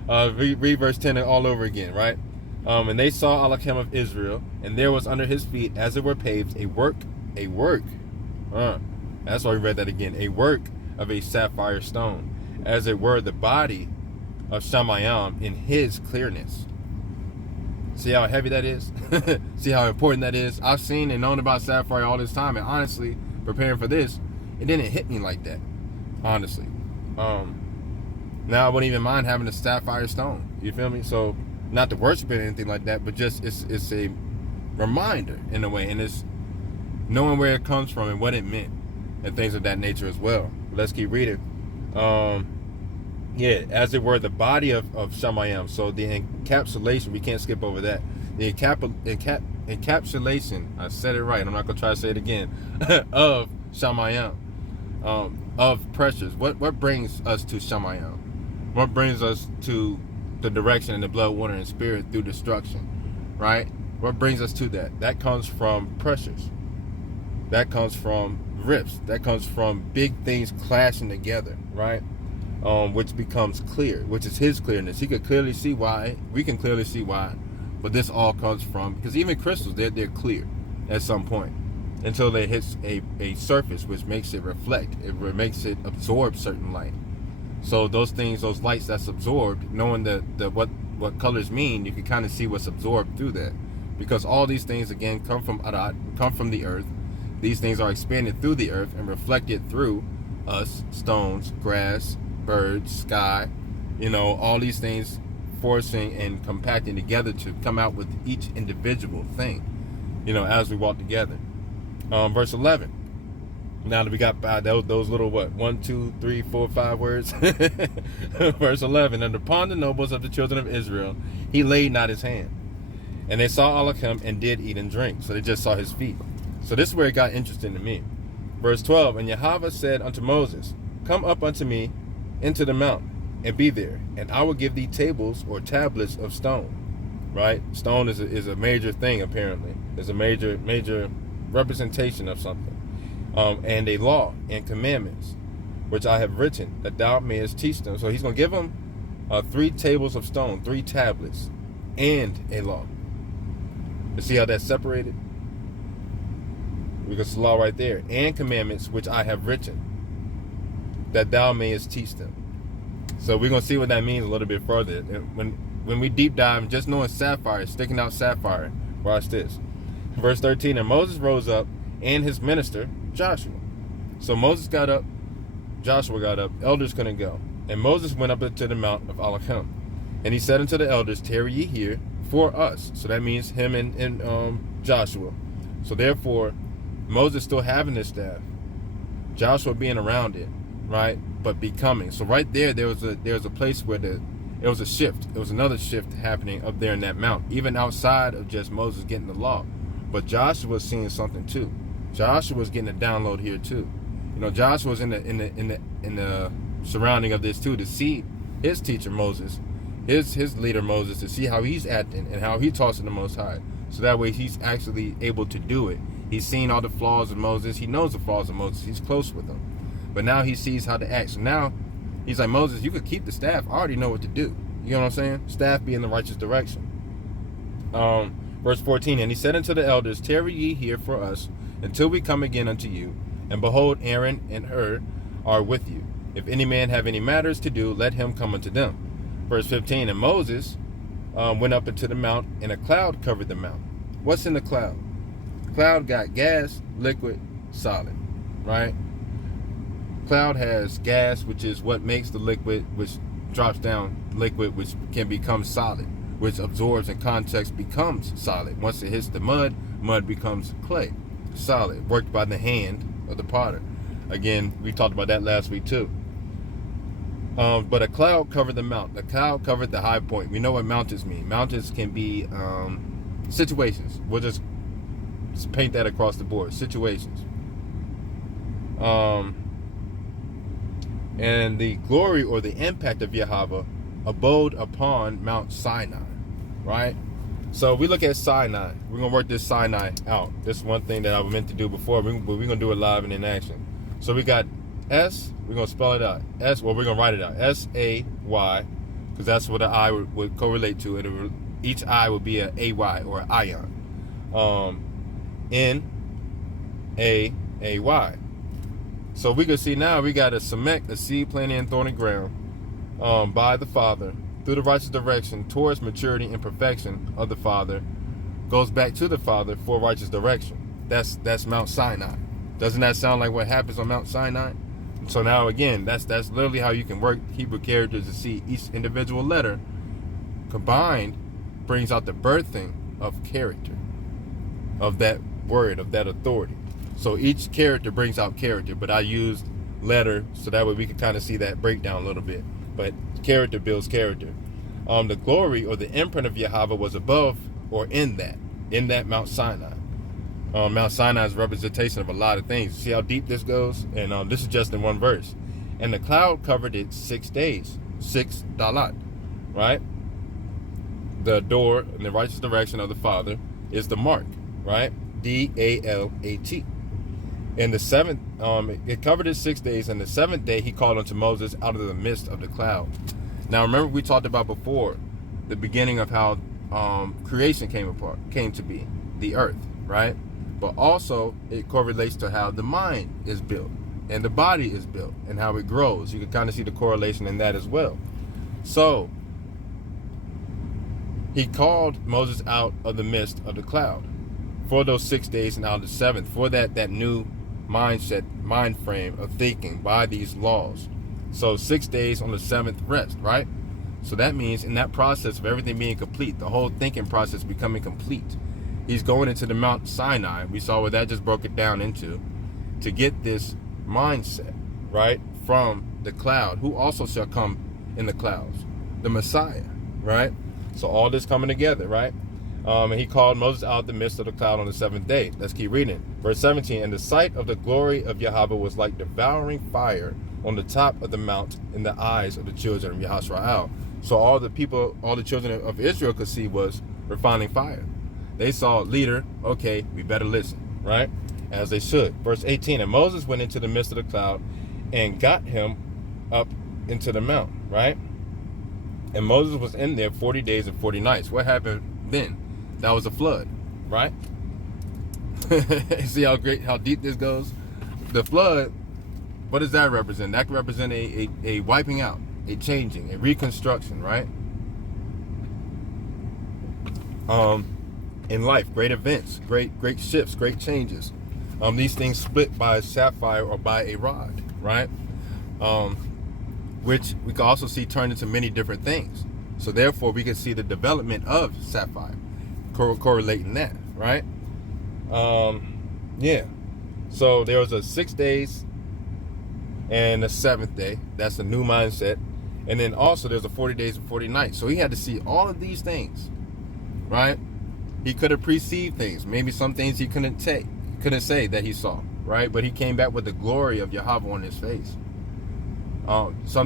Read verse 10 all over again, right? And they saw Alachim of Israel, and there was under his feet, as it were paved, a work. That's why we read that again. A work of a sapphire stone, as it were the body of Shamayam in his clearness. See how heavy that is? See how important that is? I've seen and known about sapphire all this time, and honestly, preparing for this, it didn't hit me like that, honestly. Now I wouldn't even mind having a sapphire stone. You feel me? So, not to worship it or anything like that, but just it's a reminder in a way, and it's knowing where it comes from and what it meant, and things of that nature as well. But let's keep reading. As it were the body of Shamayam. So the encapsulation, we can't skip over that. The encapsulation, I said it right, I'm not going to try to say it again, of Shamayam, of pressures. What brings us to Shamayam? What brings us to the direction in the blood, water, and spirit through destruction, right? What brings us to that? That comes from pressures. That comes from rifts. That comes from big things clashing together, right? Which becomes clear, which is his clearness. He could clearly see why. We can clearly see why. But this all comes from, because even crystals, they're clear at some point until they hit a surface, which makes it reflect. It makes it absorb certain light. So those things, those lights that's absorbed, knowing what colors mean, you can kind of see what's absorbed through that. Because all these things, again, come from the earth. These things are expanded through the earth and reflected through us, stones, grass, birds, sky, all these things forcing and compacting together to come out with each individual thing, as we walk together. Verse 11. Now that we got those little, 1, 2, 3, 4, 5 words. Verse 11. And upon the nobles of the children of Israel, he laid not his hand. And they saw Alav and did eat and drink. So they just saw his feet. So this is where it got interesting to me. Verse 12. And Yahweh said unto Moses, come up unto me into the mount, and be there, and I will give thee tables or tablets of stone. Right? Stone is a major thing, apparently. It's a major representation of something. And a law and commandments, which I have written, that thou mayest teach them. So he's going to give them 3 tables of stone, 3 tablets, and a law. You see how that's separated? Because it's law right there. And commandments, which I have written, that thou mayest teach them. So we're going to see what that means a little bit further. And when we deep dive, just knowing Sapphire, sticking out Sapphire, watch this. Verse 13, and Moses rose up, and his minister, Joshua. So Moses got up, Joshua got up, elders couldn't go. And Moses went up into the mount of Alav. And he said unto the elders, tarry ye here for us. So that means him and Joshua. So therefore, Moses still having this staff, Joshua being around it, right? But becoming. So right there was a place where it was a shift. It was another shift happening up there in that mount, even outside of just Moses getting the law. But Joshua was seeing something too. Joshua was getting a download here too. Joshua was in the surrounding of this too, to see his teacher Moses, his leader Moses, to see how he's acting and how he talks to the Most High. So that way he's actually able to do it. He's seen all the flaws of Moses. He knows the flaws of Moses. He's close with him. But now he sees how to act. So now he's like, Moses, you could keep the staff. I already know what to do. You know what I'm saying? Staff be in the righteous direction. Verse 14, and he said unto the elders, tarry ye here for us until we come again unto you. And behold, Aaron and Hur are with you. If any man have any matters to do, let him come unto them. Verse 15, and Moses went up into the mount, and a cloud covered the mount. What's in the cloud? The cloud got gas, liquid, solid, right? Cloud has gas, which is what makes the liquid, which drops down liquid, which can become solid, which absorbs in context, becomes solid. Once it hits the mud, mud becomes clay, solid, worked by the hand of the potter. Again, we talked about that last week too. But a cloud covered the mount. The cloud covered the high point. We know what mountains mean. Mountains can be situations. We'll just paint that across the board. Situations. And the glory or the impact of Yahweh abode upon Mount Sinai, right? So we look at Sinai. We're going to work this Sinai out. This is one thing that I meant to do before, but we're going to do it live and in action. So we got S, we're going to spell it out. We're going to write it out. S-A-Y, because that's what an I would correlate to. Each I would be an A-Y or an ion. N-A-A-Y. So we can see now we got a Semek, a seed planted in thorny ground, by the Father, through the righteous direction, towards maturity and perfection of the Father, goes back to the Father for righteous direction. That's Mount Sinai. Doesn't that sound like what happens on Mount Sinai? So now again, that's literally how you can work Hebrew characters to see each individual letter combined brings out the birthing of character, of that word, of that authority. So each character brings out character, but I used letter so that way we can kind of see that breakdown a little bit. But character builds character. The glory or the imprint of Yahweh was above or in that Mount Sinai. Mount Sinai is a representation of a lot of things. See how deep this goes? And this is just in one verse. And the cloud covered it 6 days, 6 Dalet, right? The door in the righteous direction of the Father is the mark, right? D-A-L-A-T. And the seventh, it covered it 6 days, and the seventh day he called unto Moses out of the midst of the cloud. Now remember, we talked about before the beginning of how creation came to be, the earth, right? But also it correlates to how the mind is built and the body is built and how it grows. You can kind of see the correlation in that as well. So he called Moses out of the midst of the cloud for those 6 days, and out of the seventh, for that new mindset, mind frame of thinking by these laws. So 6 days on the seventh rest, right? So that means in that process of everything being complete, the whole thinking process becoming complete, he's going into the Mount Sinai. We saw what that just broke it down into, to get this mindset, right, from the cloud, who also shall come in the clouds, the Messiah, right? So all this coming together, right? And he called Moses out of the midst of the cloud on the seventh day. Let's keep reading. Verse 17, and the sight of the glory of Yahweh was like devouring fire on the top of the mount in the eyes of the children of Yahshua. So all the people, all the children of Israel could see was refining fire. They saw leader, okay, we better listen, right? As they should. Verse 18, and Moses went into the midst of the cloud and got him up into the mount, right? And Moses was in there 40 days and 40 nights. What happened then? That was a flood, right? See how deep this goes? The flood, what does that represent? That can represent a wiping out, a changing, a reconstruction, right? In life, great events, great shifts, great changes. These things split by a sapphire or by a rod, right? Which we can also see turned into many different things. So therefore, we can see the development of sapphire, correlating that, right? Yeah. So there was a 6 days and a seventh day. That's a new mindset. And then also there's a 40 days and 40 nights. So he had to see all of these things, right? He could have perceived things. Maybe some things he couldn't say that he saw, right? But he came back with the glory of Yahweh on his face.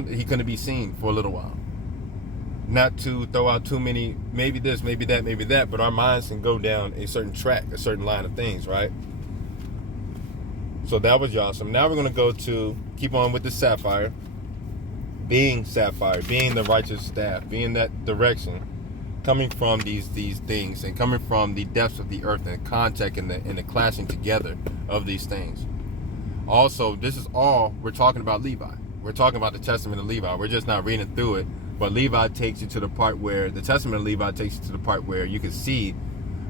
He couldn't be seen for a little while. Not to throw out too many, maybe this, maybe that, maybe that, but our minds can go down a certain track, a certain line of things, right? So that was awesome. Now we're going to go to, keep on with the sapphire, being the righteous staff, being that direction, coming from these things and coming from the depths of the earth and contact and the clashing together of these things. Also, this is all, we're talking about Levi. We're talking about the testament of Levi. We're just not reading through it. But Levi takes you to the part where, the testament of Levi takes you to the part where you can see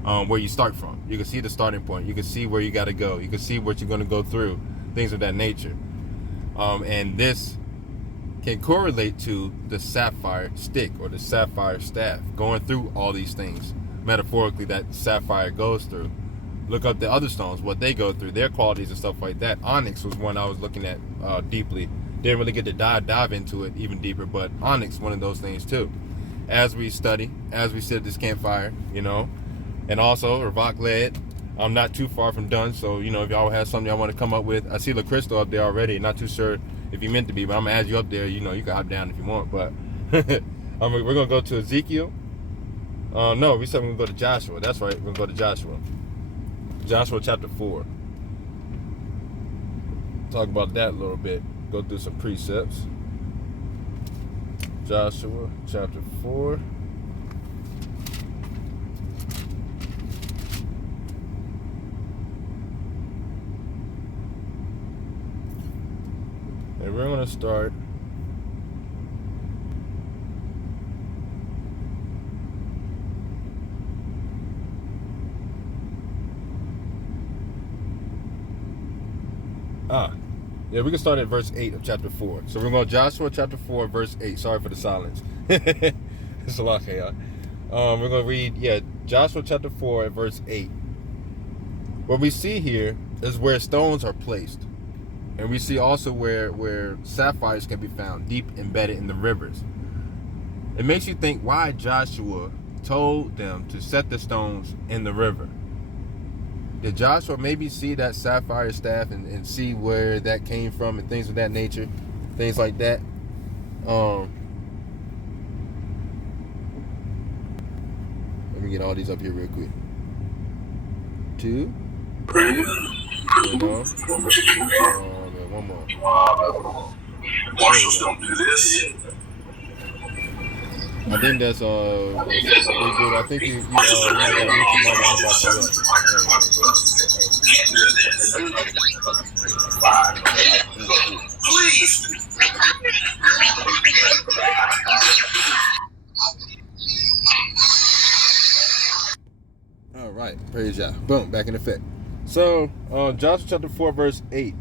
where you start from. You can see the starting point. You can see where you got to go. You can see what you're going to go through, things of that nature. And this can correlate to the sapphire stick or the sapphire staff, going through all these things, metaphorically, that sapphire goes through. Look up the other stones, what they go through, their qualities and stuff like that. Onyx was one I was looking at deeply. Didn't really get to dive into it even deeper, but onyx, one of those things too. As we study, as we sit at this campfire, you know, and also Ravak lead. I'm not too far from done, so you know, if y'all have something y'all want to come up with, I see La Crystal up there already. Not too sure if you meant to be, but I'm gonna add you up there. You know, you can hop down if you want, but we're gonna go to Ezekiel. No, we said we're gonna go to Joshua. That's right, we're gonna go to Joshua. Joshua chapter 4. Talk about that a little bit. Go through some precepts. Joshua chapter 4. And we're going to start yeah, we can start at verse 8 of chapter 4. So we're going to Joshua chapter 4, verse 8. Sorry for the silence. It's a lot, we're going to read, Joshua chapter 4 at verse 8. What we see here is where stones are placed. And we see also where sapphires can be found, deep embedded in the rivers. It makes you think why Joshua told them to set the stones in the river. Did Joshua maybe see that sapphire staff and see where that came from and things of that nature, things like that? Let me get all these up here real quick. 2. You know. One more. Marshals don't do this. I think that's good. I think you might got to reach somebody to unbox you up. Please. All right, praise Yah. Boom, back in effect. So, Joshua chapter 4, verse 8.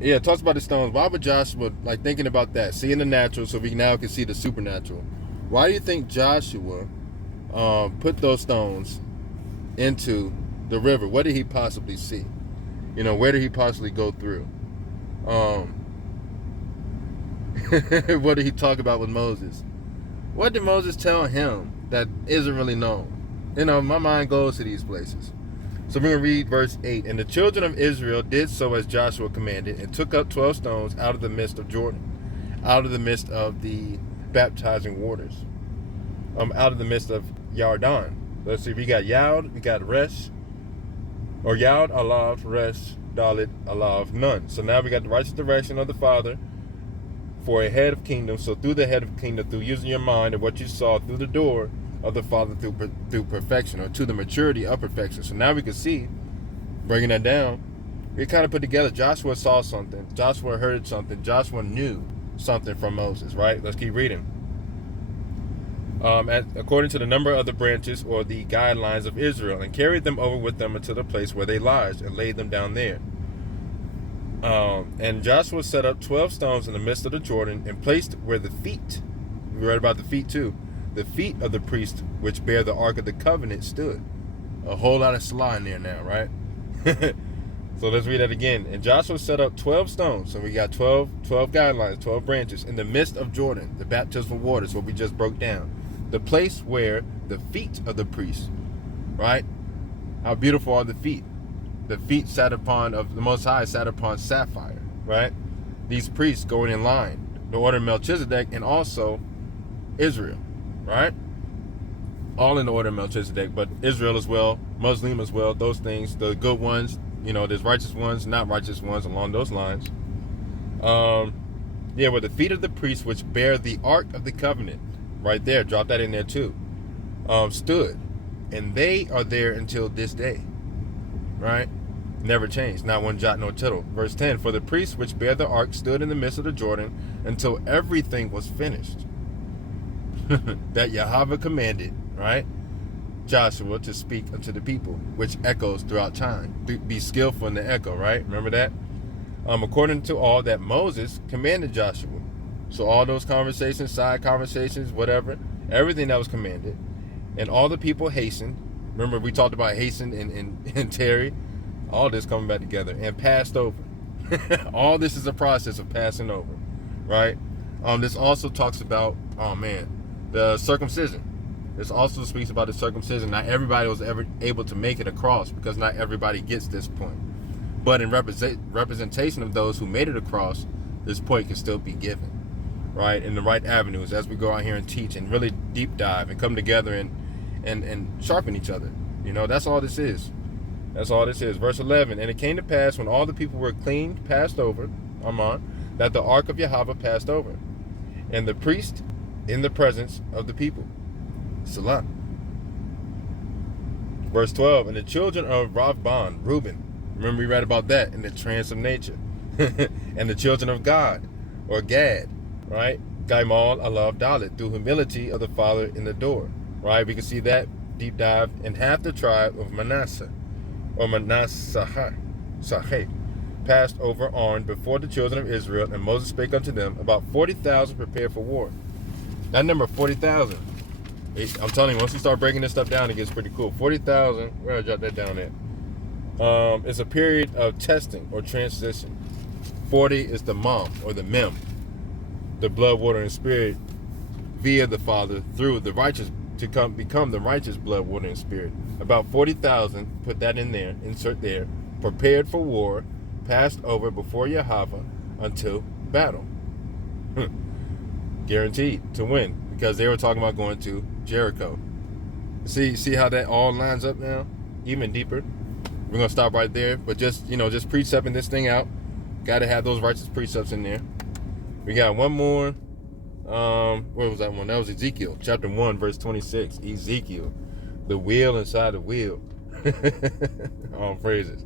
It talks about the stones. Why would Joshua, like thinking about that, seeing the natural so we now can see the supernatural? Why do you think Joshua put those stones into the river? What did he possibly see? Where did he possibly go through? What did he talk about with Moses? What did Moses tell him that isn't really known? My mind goes to these places. So we're going to read verse 8. And the children of Israel did so as Joshua commanded, and took up 12 stones out of the midst of Jordan, out of the midst of the baptizing waters, out of the midst of Yarden. Let's see, we got Yad, we got Resh, or Yad, Alav, Resh, Dalet, Alav, none. So now we got the righteous direction of the Father for a head of kingdom. So through the head of kingdom, through using your mind and what you saw through the door of the Father through perfection, or to the maturity of perfection. So now we can see, breaking that down, we kind of put together, Joshua saw something, Joshua heard something, Joshua knew something from Moses, right? Let's keep reading. According to the number of the branches or the guidelines of Israel, and carried them over with them unto the place where they lodged, and laid them down there. And Joshua set up 12 stones in the midst of the Jordan, and placed where the feet, we read about the feet too, the feet of the priest which bear the ark of the covenant stood. A whole lot of salah in there now, right? So let's read that again. And Joshua set up 12 stones. So we got 12 guidelines, 12 branches in the midst of Jordan, the baptismal waters, what we just broke down. The place where the feet of the priest, right? How beautiful are the feet? The feet of the Most High sat upon Sapphire, right? These priests going in line, the order of Melchizedek, and also Israel, right? All in the order of Melchizedek, but Israel as well, Muslim as well, those things, the good ones, there's righteous ones, not righteous ones, along those lines. Where the feet of the priests which bear the ark of the covenant, right there, drop that in there too, stood. And they are there until this day, right? Never changed, not one jot nor tittle. Verse 10, for the priests which bear the ark stood in the midst of the Jordan until everything was finished. That Yahweh commanded, right, Joshua to speak unto the people, which echoes throughout time. Be skillful in the echo, right? Remember that? According to all that Moses commanded Joshua. So all those conversations, side conversations, whatever, everything that was commanded. And all the people hastened. Remember we talked about hasten and Terry. All this coming back together. And passed over. All this is a process of passing over, right? This also talks about, the circumcision. This also speaks about the circumcision. Not everybody was ever able to make it across, because not everybody gets this point. But in representation of those who made it across, this point can still be given, right? In the right avenues as we go out here and teach and really deep dive and come together and sharpen each other. That's all this is. That's all this is. Verse 11, and it came to pass when all the people were cleaned, passed over, that the ark of Yahweh passed over, and the priest in the presence of the people. Salah. Verse 12, and the children of Ravban, Reuben, remember we read about that in the trance of nature. And the children of God, or Gad, right? Gaimal, Alav, Dalet, through humility of the Father in the door, right? We can see that deep dive in half the tribe of Manasseh, or Manasseh, passed over armed before the children of Israel, and Moses spake unto them, about 40,000 prepared for war. That number 40,000, I'm telling you, once you start breaking this stuff down, it gets pretty cool. 40,000, where did I jot that down at? It's a period of testing or transition. 40 is the mom, or the mem, the blood, water, and spirit via the Father through the righteous to become the righteous blood, water, and spirit. About 40,000, put that in there, insert there, prepared for war, passed over before Yahweh until battle. Guaranteed to win, because they were talking about going to Jericho. See how that all lines up now? Even deeper. We're gonna stop right there, but just just precepting this thing out. Got to have those righteous precepts in there. We got one more. Where was that one? That was Ezekiel chapter 1 verse 26. Ezekiel, the wheel inside the wheel. All praises.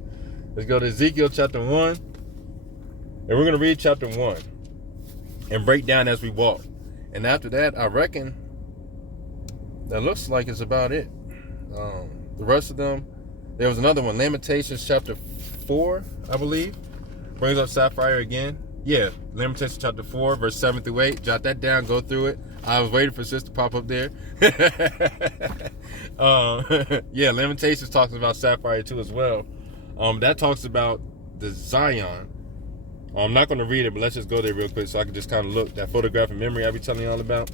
Let's go to Ezekiel chapter 1, and we're gonna read chapter 1 and break down as we walk. And after that, I reckon that looks like it's about it. The rest of them, there was another one, Lamentations chapter 4, I believe, brings up Sapphire again. Yeah, Lamentations chapter 4, verse 7 through 8. Jot that down, go through it. I was waiting for sis to pop up there. Yeah, Lamentations talks about Sapphire too as well. That talks about the Zion. I'm not going to read it, but let's just go there real quick so I can just kind of look. That photographic memory I be telling you all about.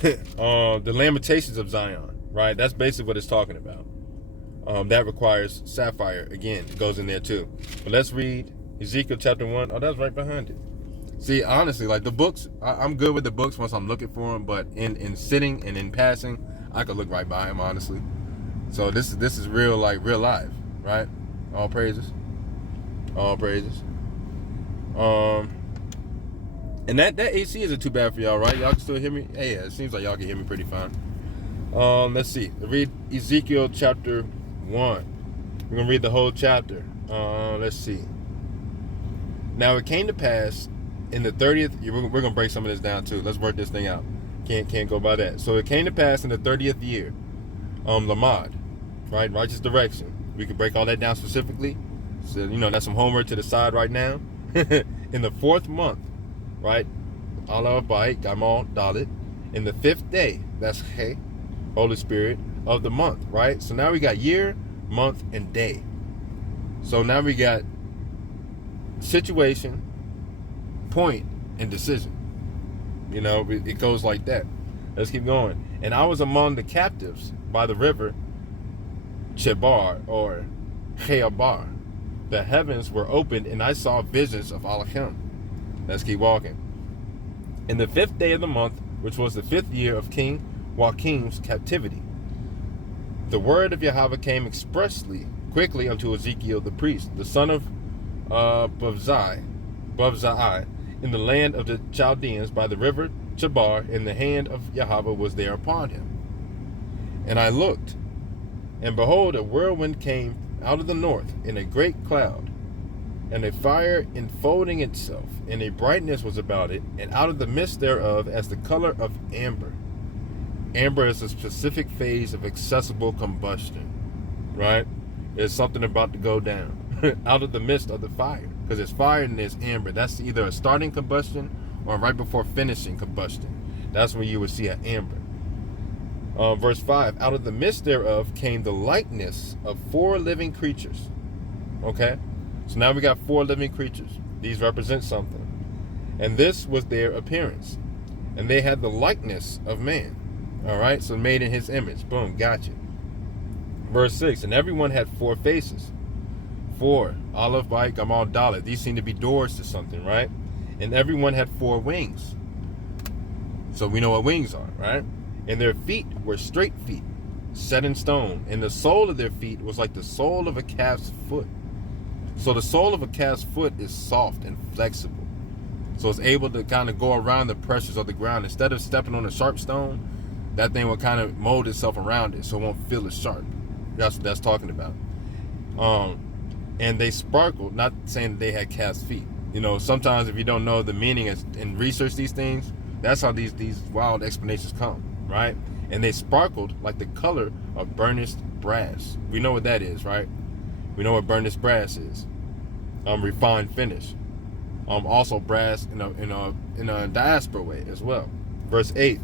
The Lamentations of Zion, right? That's basically what it's talking about. That requires Sapphire. Again, it goes in there too. But let's read Ezekiel chapter 1. Oh, that's right behind it. See, honestly, like the books, I'm good with the books once I'm looking for them, but in sitting and in passing, I could look right by them, honestly. So this is real, like real life, right? All praises. All praises. And that AC isn't too bad for y'all, right? Y'all can still hear me? Hey, yeah, it seems like y'all can hear me pretty fine. Let's see. Read Ezekiel chapter 1. We're gonna read the whole chapter. Let's see. Now it came to pass in the 30th. We're gonna break some of this down too. Let's work this thing out. Can't go by that. So it came to pass in the 30th year. Lamad, right? Righteous direction. We can break all that down specifically. So that's some homework to the side right now. In the 4th month, right? Alav, Gamal, Dalet. In the 5th day, that's He, Holy Spirit, of the month, right? So now we got year, month, and day. So now we got situation, point, and decision. It goes like that. Let's keep going. And I was among the captives by the river Chebar or Cheabar. The heavens were opened, and I saw visions of Elohim. Let's keep walking. In the 5th day of the month, which was the 5th year of King Joachim's captivity, the word of Yahweh came expressly, quickly unto Ezekiel the priest, the son of Bavzai, in the land of the Chaldeans by the river Chebar, and the hand of Yahweh was there upon him. And I looked, and behold, a whirlwind came out of the north in a great cloud, and a fire enfolding itself, and a brightness was about it, and out of the midst thereof as the color of amber. Amber is a specific phase of accessible combustion, right? There's something about to go down out of the midst of the fire, because there's fire and there's amber. That's either a starting combustion or right before finishing combustion. That's when you would see an amber. Verse 5, out of the midst thereof came the likeness of 4 living creatures. Okay, so now we got 4 living creatures. These represent something. And this was their appearance. And they had the likeness of man. All right, so made in his image. Boom, gotcha. Verse 6, and everyone had 4 faces. 4, Alav, Gamal, Dalet. These seem to be doors to something, right? And everyone had 4 wings. So we know what wings are, right? And their feet were straight feet, set in stone. And the sole of their feet was like the sole of a calf's foot. So the sole of a calf's foot is soft and flexible. So it's able to kind of go around the pressures of the ground. Instead of stepping on a sharp stone, that thing will kind of mold itself around it so it won't feel as sharp. That's what that's talking about. And they sparkled, not saying that they had calf's feet. Sometimes if you don't know the meaning and research these things, that's how these wild explanations come, right? And they sparkled like the color of burnished brass. We know what that is, right? We know what burnished brass is. Refined finish. Also brass in a diaspora way as well. Verse 8.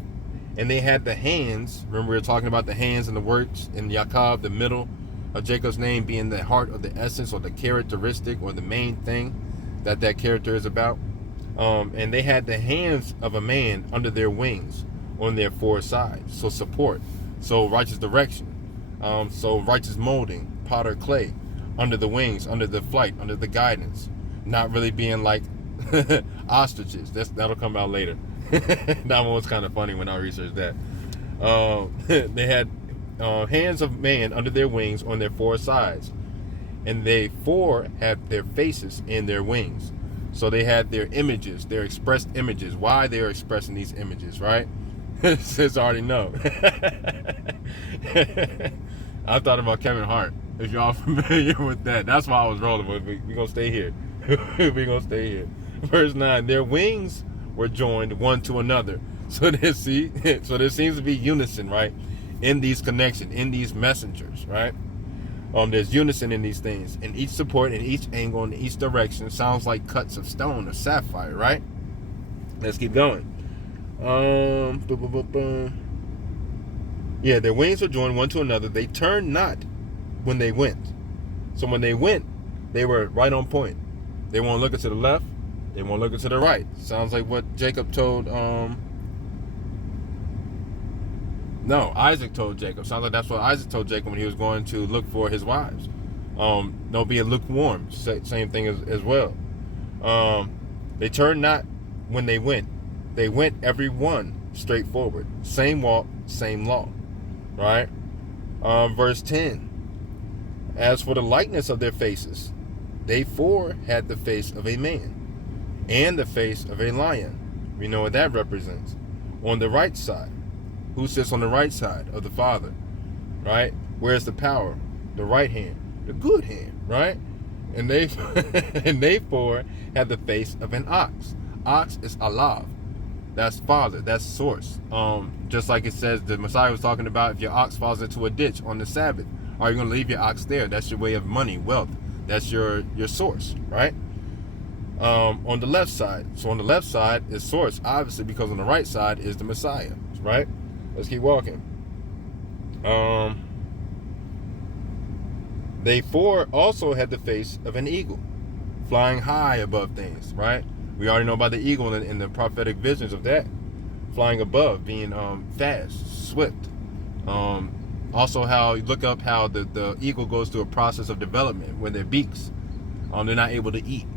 And they had the hands. Remember we were talking about the hands and the works in Yaakov, the middle of Jacob's name being the heart of the essence or the characteristic or the main thing that character is about. And they had the hands of a man under their wings on their 4 sides. So support. So righteous direction. So righteous molding, potter clay, under the wings, under the flight, under the guidance. Not really being like ostriches. That'll come out later. That one was kind of funny when I researched that. They had hands of man under their wings on their 4 sides, And they four had their faces and their wings. So they had their images, their expressed images. Why they're expressing these images, right? Since I already know. I thought about Kevin Hart. If y'all familiar with that, that's why I was rolling. But we're gonna stay here. We're gonna stay here. Verse 9. Their wings were joined one to another. So there seems to be unison, right? In these connections, in these messengers, right? There's unison in these things. In each support, in each angle, in each direction, sounds like cuts of stone or sapphire, right? Let's keep going. Yeah, their wings were joined one to another. They turned not when they went. So when they went, they were right on point. They weren't looking to the left. They weren't looking to the right. Sounds like what Jacob told, Isaac told Jacob. Sounds like that's what Isaac told Jacob when he was going to look for his wives. Don't be lukewarm. Same thing as well. They turned not when they went. They went every one straight forward. Same walk, same law. Right? Verse 10. As for the likeness of their faces, they four had the face of a man and the face of a lion. We know what that represents. On the right side. Who sits on the right side of the Father? Right? Where's the power? The right hand. The good hand. Right? And they and they four had the face of an ox. Ox is Alav. That's Father. That's source. Just like it says, the Messiah was talking about, if your ox falls into a ditch on the Sabbath, are you going to leave your ox there? That's your way of money, wealth. That's your source, right? On the left side. So on the left side is source, obviously, because on the right side is the Messiah, right? Let's keep walking. They four also had the face of an eagle, flying high above things, right? We already know about the eagle in the prophetic visions of that, flying above, being fast, swift. Also, how you look up how the eagle goes through a process of development when their beaks, they're not able to eat.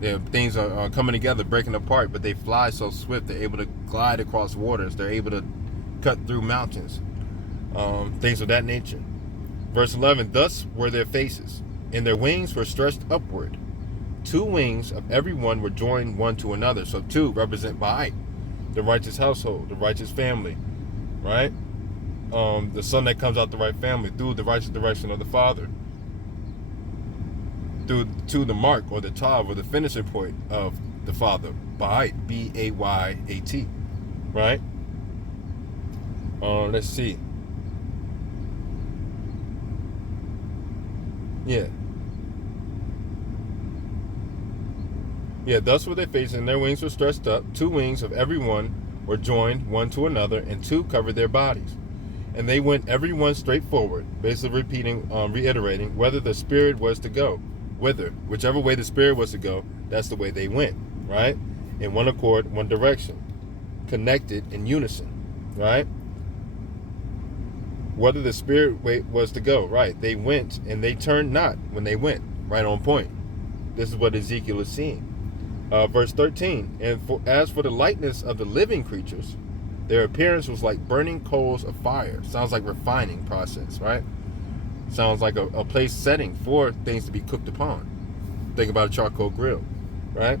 Their things are coming together, breaking apart, but they fly so swift they're able to glide across waters. They're able to cut through mountains, things of that nature. Verse 11, thus were their faces, and their wings were stretched upward. Two wings of every one were joined one to another. So two represent Ba'ite, the righteous household, the righteous family, right? The son that comes out the right family through the righteous direction of the Father, to the mark or the tav or the finishing point of the Father, Ba'ite, B-A-Y-A-T, right? Let's see. Yeah, thus were they facing, and their wings were stretched up. Two wings of every one were joined one to another, and two covered their bodies. And they went every one straight forward, basically reiterating, whether the Spirit was to go. Whichever way the Spirit was to go, that's the way they went, right? In one accord, one direction, connected in unison, right? Whether the Spirit was to go, right? They went, and they turned not when they went, right on point. This is what Ezekiel is seeing. Verse 13, and as for the likeness of the living creatures, their appearance was like burning coals of fire. Sounds like refining process, right? Sounds like a place setting for things to be cooked upon. Think about a charcoal grill, right?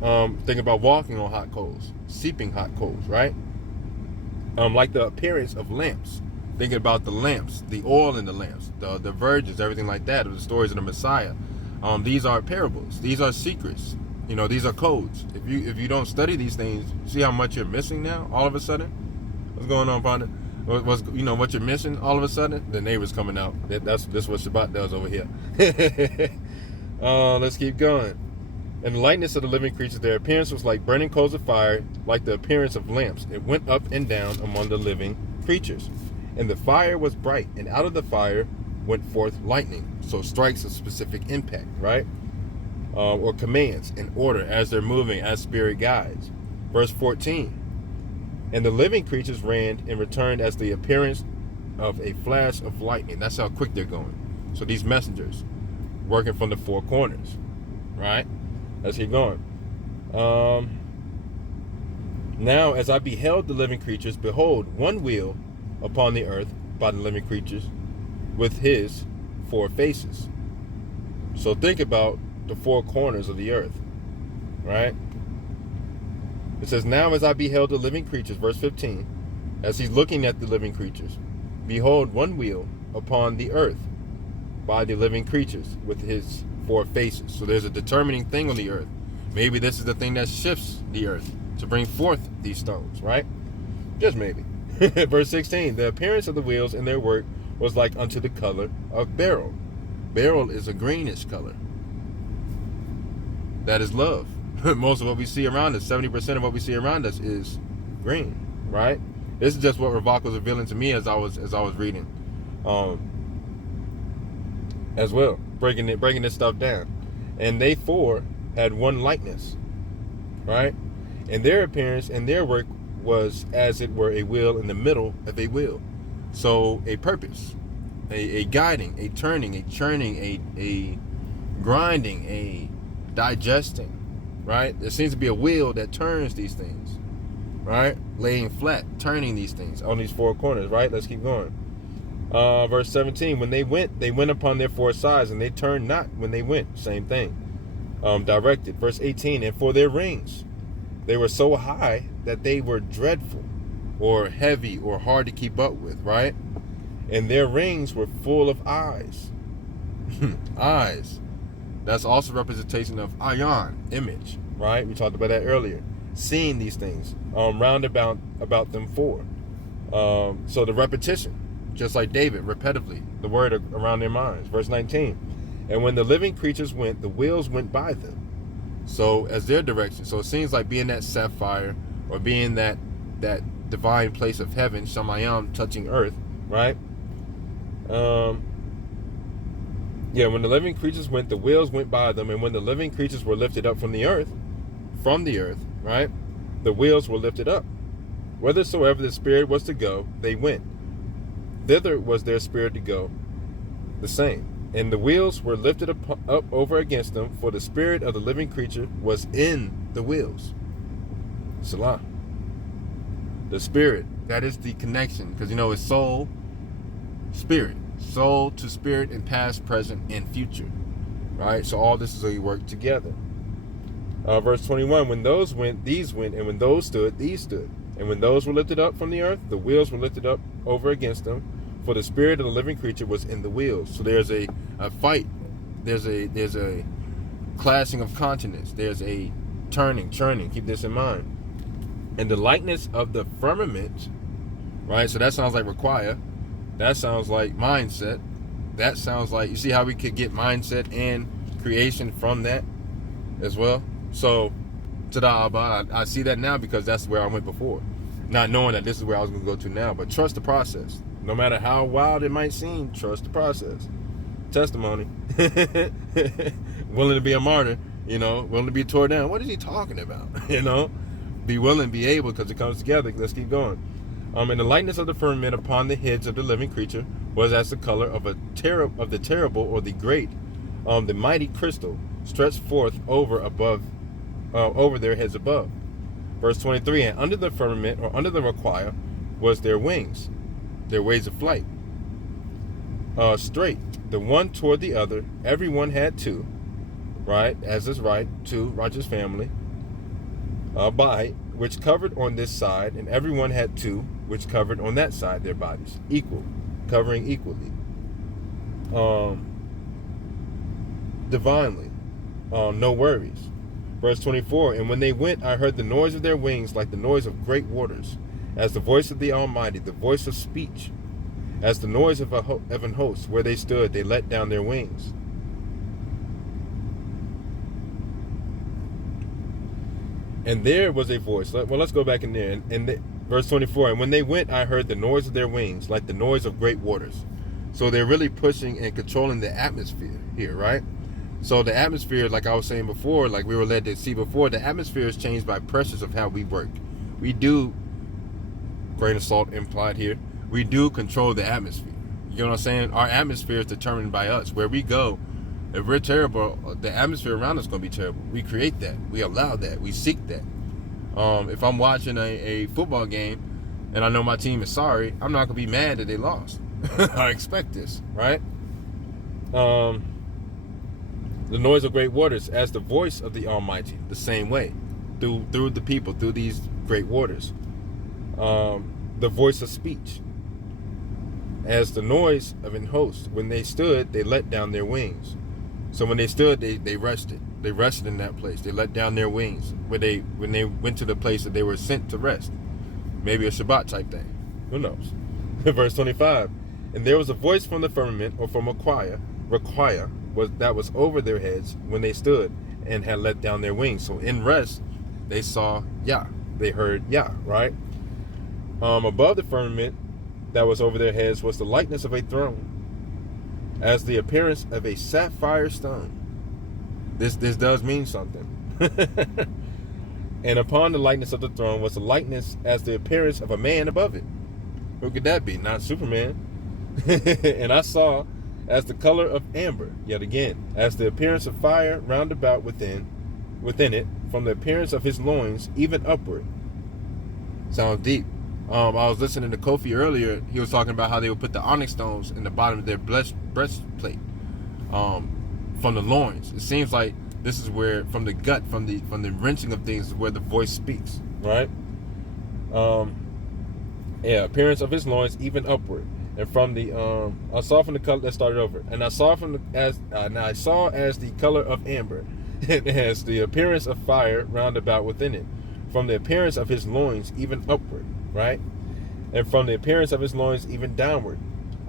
Think about walking on hot coals, seeping hot coals, right? Like the appearance of lamps. Thinking about the lamps, the oil in the lamps, the virgins, everything like that, of the stories of the Messiah. These are parables. These are secrets. These are codes. If you don't study these things, see how much you're missing now. All of a sudden, what's going on, partner? What you're missing? All of a sudden, the neighbor's coming out. This what Shabbat does over here. Let's keep going. And the likeness of the living creatures, their appearance was like burning coals of fire, like the appearance of lamps. It went up and down among the living creatures. And the fire was bright, and out of the fire went forth lightning. So strikes a specific impact, right? Or commands in order as they're moving, as spirit guides. Verse 14. And the living creatures ran and returned as the appearance of a flash of lightning. That's how quick they're going. So these messengers working from the four corners, right? Let's keep going. Now, as I beheld the living creatures, behold, one wheel upon the earth by the living creatures with his four faces. So think about the four corners of the earth, right? It says, now as I beheld the living creatures, verse 15, as he's looking at the living creatures, behold, one wheel upon the earth by the living creatures with his four faces. So there's a determining thing on the earth. Maybe this is the thing that shifts the earth to bring forth these stones, right? Just maybe. Verse 16, the appearance of the wheels and their work was like unto the color of beryl. Beryl is a greenish color. That is love. Most of what we see around us, 70% of what we see around us is green, right? This is just what Ravak was revealing to me as I was reading, as well, breaking this stuff down. And they four had one likeness, right? And their appearance and their work was as it were a wheel in the middle of a wheel. So a purpose, a guiding, a turning, a churning, a grinding, a digesting, right? There seems to be a wheel that turns these things, right? Laying flat, turning these things on these four corners, right? Let's keep going. Verse 17, when they went upon their four sides, and they turned not when they went. Same thing. Directed. Verse 18, and for their rings, they were so high that they were dreadful, or heavy, or hard to keep up with, right? And their rings were full of eyes. Eyes. That's also representation of ayon, image, right? We talked about that earlier. Seeing these things round about them four. So the repetition, just like David, repetitively, the word around their minds. Verse 19, and when the living creatures went, the wheels went by them. So as their direction. So it seems like being that sapphire, or being that divine place of heaven, Shamayam, touching earth, right? Yeah, when the living creatures went, the wheels went by them, and when the living creatures were lifted up from the earth, right, the wheels were lifted up. Whithersoever the spirit was to go, they went. Thither was their spirit to go, the same. And the wheels were lifted up over against them, for the spirit of the living creature was in the wheels. Salah. The spirit, that is the connection, because it's soul, spirit. Soul to spirit in past, present, and future, right? So all this is how you work together. Verse 21, when those went, these went, and when those stood, these stood. And when those were lifted up from the earth, the wheels were lifted up over against them, for the spirit of the living creature was in the wheels. So there's a fight. There's a clashing of continents. There's a turning, churning. Keep this in mind. And the likeness of the firmament, right? So that sounds like require. That sounds like mindset. That sounds like, you see how we could get mindset and creation from that as well? So, tada Abba, I see that now because that's where I went before. Not knowing that this is where I was going to go to now. But trust the process. No matter how wild it might seem, trust the process. Testimony. Willing to be a martyr, willing to be torn down. What is he talking about? Be willing, be able, because it comes together. Let's keep going. And the likeness of the firmament upon the heads of the living creature was as the color of the terrible, or the great, the mighty crystal stretched forth over their heads above. Verse 23, and under the firmament, or under the require, was their wings, their ways of flight, straight, the one toward the other. Every one had two, right, as is right, two, righteous family, by which covered on this side, and everyone had two, which covered on that side their bodies, equal, covering equally, divinely, no worries. Verse 24, and when they went, I heard the noise of their wings like the noise of great waters, as the voice of the Almighty, the voice of speech, as the noise of an host. Where they stood, they let down their wings. And there was a voice. Let's go back in there. Verse 24, and when they went, I heard the noise of their wings, like the noise of great waters. So they're really pushing and controlling the atmosphere here, right? So the atmosphere, like I was saying before, like we were led to see before, the atmosphere is changed by pressures of how we work. We do, grain of salt implied here, we do control the atmosphere. You know what I'm saying? Our atmosphere is determined by us. Where we go, if we're terrible, the atmosphere around us is going to be terrible. We create that. We allow that. We seek that. If I'm watching a football game and I know my team is sorry, I'm not going to be mad that they lost. I expect this, right? The noise of great waters as the voice of the Almighty, the same way, through the people, through these great waters. The voice of speech as the noise of an host. When they stood, they let down their wings. So when they stood, they rested. They rested in that place. They let down their wings when they went to the place that they were sent to rest. Maybe a Shabbat type thing. Who knows? Verse 25. And there was a voice from the firmament, or from a choir, that was over their heads when they stood and had let down their wings. So in rest, they saw Yah. They heard Yah, right? Above the firmament that was over their heads was the likeness of a throne, as the appearance of a sapphire stone. This does mean something. And upon the likeness of the throne was the likeness as the appearance of a man above it. Who could that be? Not Superman. And I saw as the color of amber, yet again, as the appearance of fire round about within it, from the appearance of his loins, even upward. Sounds deep. I was listening to Kofi earlier. He was talking about how they would put the onyx stones in the bottom of their breastplate, from the loins. It seems like this is where, from the gut, from the wrenching of things, is where the voice speaks, right? Appearance of his loins, even upward. And from the I saw from the color that started over, and I saw as the color of amber, it has the appearance of fire round about within it, from the appearance of his loins even upward, right? And from the appearance of his loins even downward,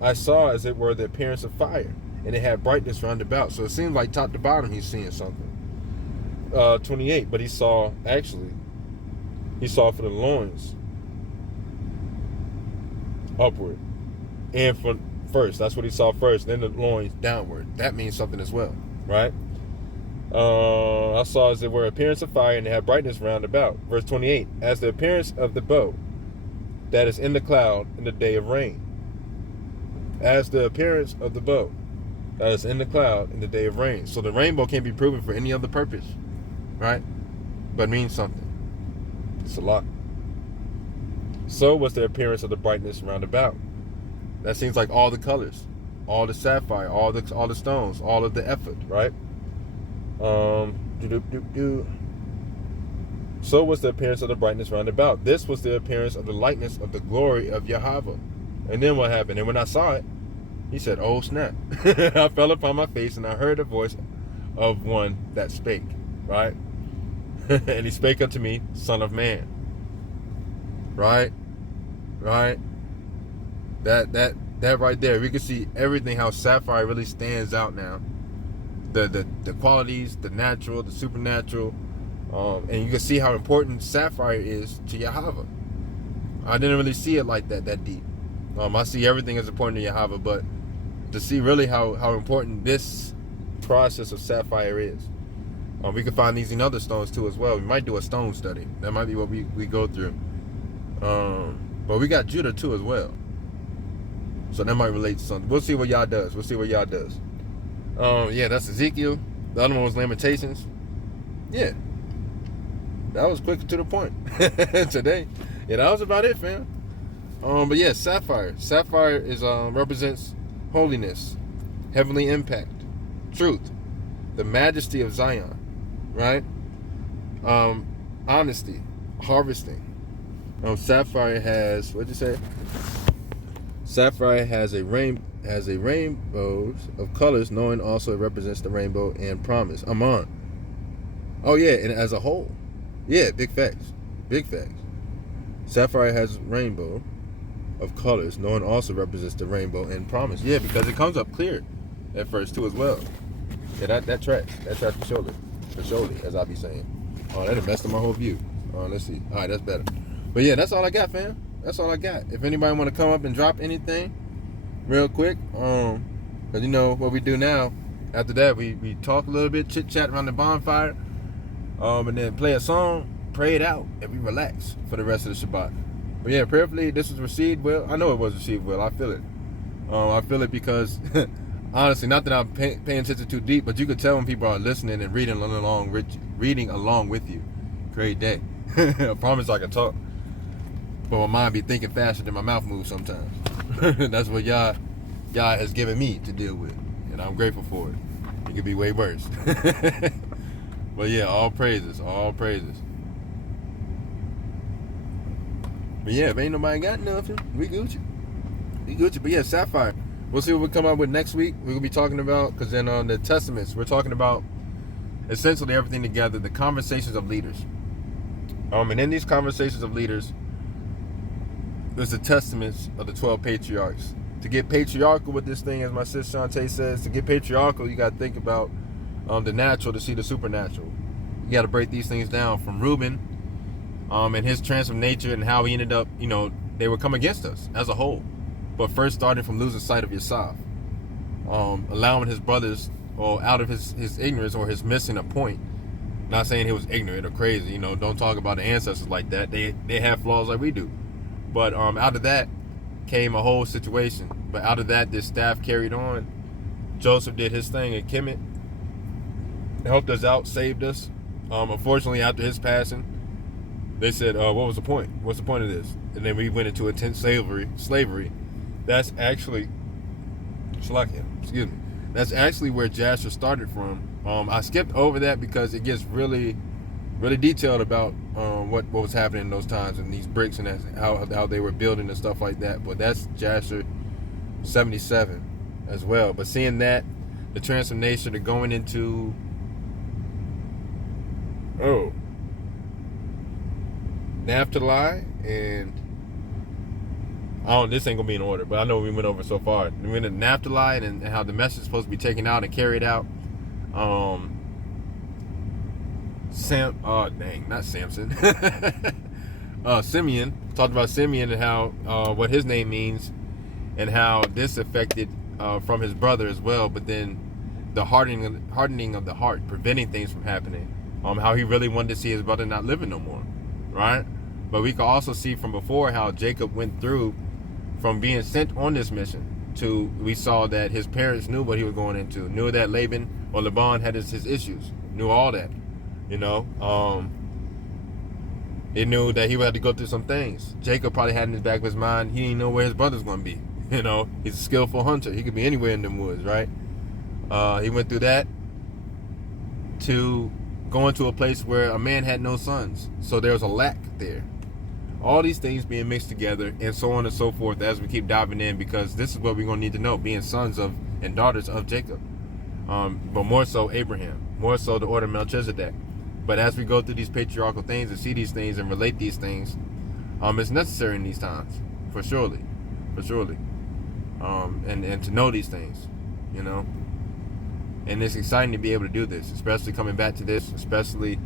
I saw as it were the appearance of fire, and it had brightness round about. So it seems like top to bottom he's seeing something. 28, but he saw for the loins upward. And from first, that's what he saw first, then the loins downward. That means something as well, right? I saw as it were appearance of fire, and it had brightness round about. Verse 28, as the appearance of the bow that is in the cloud in the day of rain. As the appearance of the bow that is in the cloud in the day of rain. So the rainbow can't be proven for any other purpose, right? But means something. It's a lot. So was the appearance of the brightness round about. That seems like all the colors, all the sapphire, all the stones, all of the effort, right? So was the appearance of the brightness round about. This was the appearance of the likeness of the glory of Yahweh. And then what happened? And when I saw it, he said, "Oh snap!" I fell upon my face, and I heard a voice of one that spake, right? And he spake unto me, "Son of man." Right? That right there, we can see everything, how Sapphire really stands out now. The qualities, the natural, the supernatural, and you can see how important Sapphire is to Yahweh. I didn't really see it like that deep. I see everything as important to Yahweh, but to see really how important this process of Sapphire is. We can find these in other stones too as well. We might do a stone study. That might be what we go through. But we got Judah too as well. So that might relate to something. We'll see what Yah does. Yeah, that's Ezekiel. The other one was Lamentations. Yeah. That was quick to the point today. Yeah, that was about it, fam. But yeah, Sapphire. Sapphire is represents holiness, heavenly impact, truth, the majesty of Zion, right? Honesty, harvesting. Sapphire has, what'd you say? Sapphire has a rainbow of colors, knowing also it represents the rainbow and promise. Aman. Oh yeah, and as a whole. Yeah, big facts. Sapphire has rainbow of colors, knowing also represents the rainbow and promise. Yeah, because it comes up clear at first too as well. Yeah, that tracks. That tracks for surely, as I be saying. Oh, that'll mess up my whole view. Let's see. All right, that's better. But yeah, that's all I got, fam. That's all I got. If anybody want to come up and drop anything real quick, because you know what we do now, after that we talk a little bit, chit chat around the bonfire, and then play a song, pray it out, and we relax for the rest of the Shabbat. But yeah, prayerfully this was received well. I know it was received well. I feel it. I feel it because honestly, not that I'm paying attention too deep, but you could tell when people are listening and reading along with you. Great day. I promise I can talk. But my mind be thinking faster than my mouth moves sometimes. That's what Yah has given me to deal with. And I'm grateful for it. It could be way worse. But yeah, all praises, all praises. But yeah, if ain't nobody got nothing, we Gucci. We Gucci. But yeah, Sapphire. We'll see what we come up with next week. We're going to be talking about, because then on the Testaments, we're talking about essentially everything together, the conversations of leaders. And in these conversations of leaders, there's the testaments of the 12 patriarchs. To get patriarchal with this thing, as my sis Shantae says, to get patriarchal, you got to think about the natural to see the supernatural. You got to break these things down from Reuben and his transformed nature and how he ended up, they would come against us as a whole. But first starting from losing sight of Yosef, allowing his brothers, or out of his ignorance or his missing a point. Not saying he was ignorant or crazy, don't talk about the ancestors like that. They have flaws like we do. But out of that came a whole situation. But out of that, this staff carried on. Joseph did his thing at Kemet, helped us out, saved us. Unfortunately, after his passing, they said, what was the point? What's the point of this? And then we went into intense slavery. That's actually, excuse me. That's actually where Jasher started from. I skipped over that because it gets really, really detailed about what was happening in those times and these bricks and how they were building and stuff like that. But that's Jasher 77 as well. But seeing that, the transformation of going into Naphtali and this ain't gonna be in order, but I know we went over so far. We went into Naphtali and how the message is supposed to be taken out and carried out. Not Samson. Simeon. Talked about Simeon and how what his name means and how this affected from his brother as well, but then the hardening of the heart, preventing things from happening. How he really wanted to see his brother not living no more, right? But we could also see from before how Jacob went through from being sent on this mission to, we saw that his parents knew what he was going into, knew that Laban had his issues, knew all that, They knew that he would have to go through some things. Jacob probably had in his back of his mind, he didn't know where his brother's going to be. He's a skillful hunter. He could be anywhere in them woods, right? He went through that to going to a place where a man had no sons. So there was a lack there. All these things being mixed together and so on and so forth as we keep diving in, because this is what we're going to need to know, being sons of and daughters of Jacob. But more so Abraham, more so the order of Melchizedek. But as we go through these patriarchal things and see these things and relate these things, it's necessary in these times, for surely. And to know these things, And it's exciting to be able to do this, especially coming back to this, especially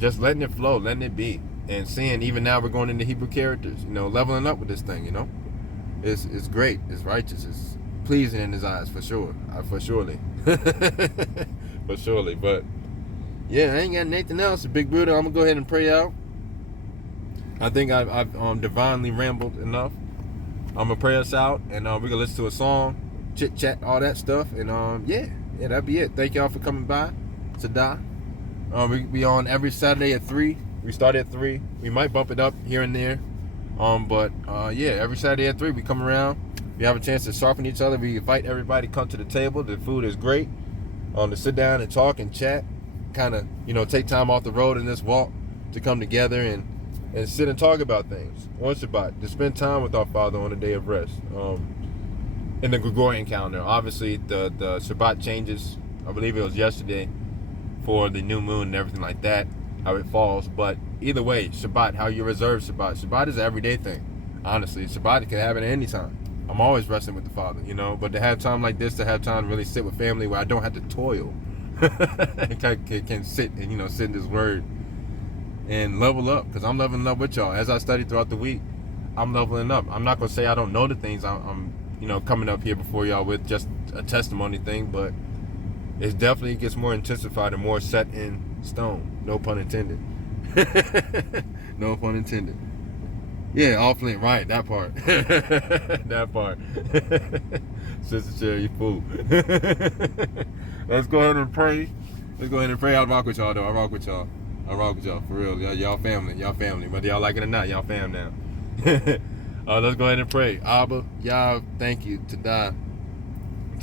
just letting it flow, letting it be. And seeing, even now we're going into Hebrew characters, leveling up with this thing, It's great, it's righteous, it's pleasing in his eyes, for sure, for surely. For surely, but yeah, I ain't got anything else. Big brother, I'm going to go ahead and pray out. I think I've divinely rambled enough. I'm going to pray us out, and we're going to listen to a song, chit chat, all that stuff, and yeah, that'd be it. Thank y'all for coming by. Tada. We be on every Saturday at 3. We start at 3. We might bump it up here and there. But yeah, every Saturday at 3 we come around. We have a chance to sharpen each other. We invite everybody to come to the table. The food is great. To sit down and talk and chat. Kind of, take time off the road in this walk to come together and sit and talk about things on Shabbat. To spend time with our Father on a day of rest. In the Gregorian calendar. Obviously, the Shabbat changes. I believe it was yesterday for the new moon and everything like that, how it falls. But either way, Shabbat, how you reserve Shabbat. Shabbat is an everyday thing. Honestly, Shabbat can happen at any time. I'm always resting with the Father, But to have time like this, to have time to really sit with family where I don't have to toil, can sit and sit in this Word and level up, because I'm leveling up with y'all as I study throughout the week. I'm leveling up. I'm not gonna say I don't know the things I'm coming up here before y'all with just a testimony thing, but it definitely gets more intensified and more set in stone. No pun intended. No pun intended. Yeah, all flint, right, that part. That part. Sister Cherry, you fool. Let's go ahead and pray. I rock with y'all, though. I rock with y'all, for real. Y'all family. Whether y'all like it or not, y'all fam now. Let's go ahead and pray. Abba, Yah, thank you, Tada.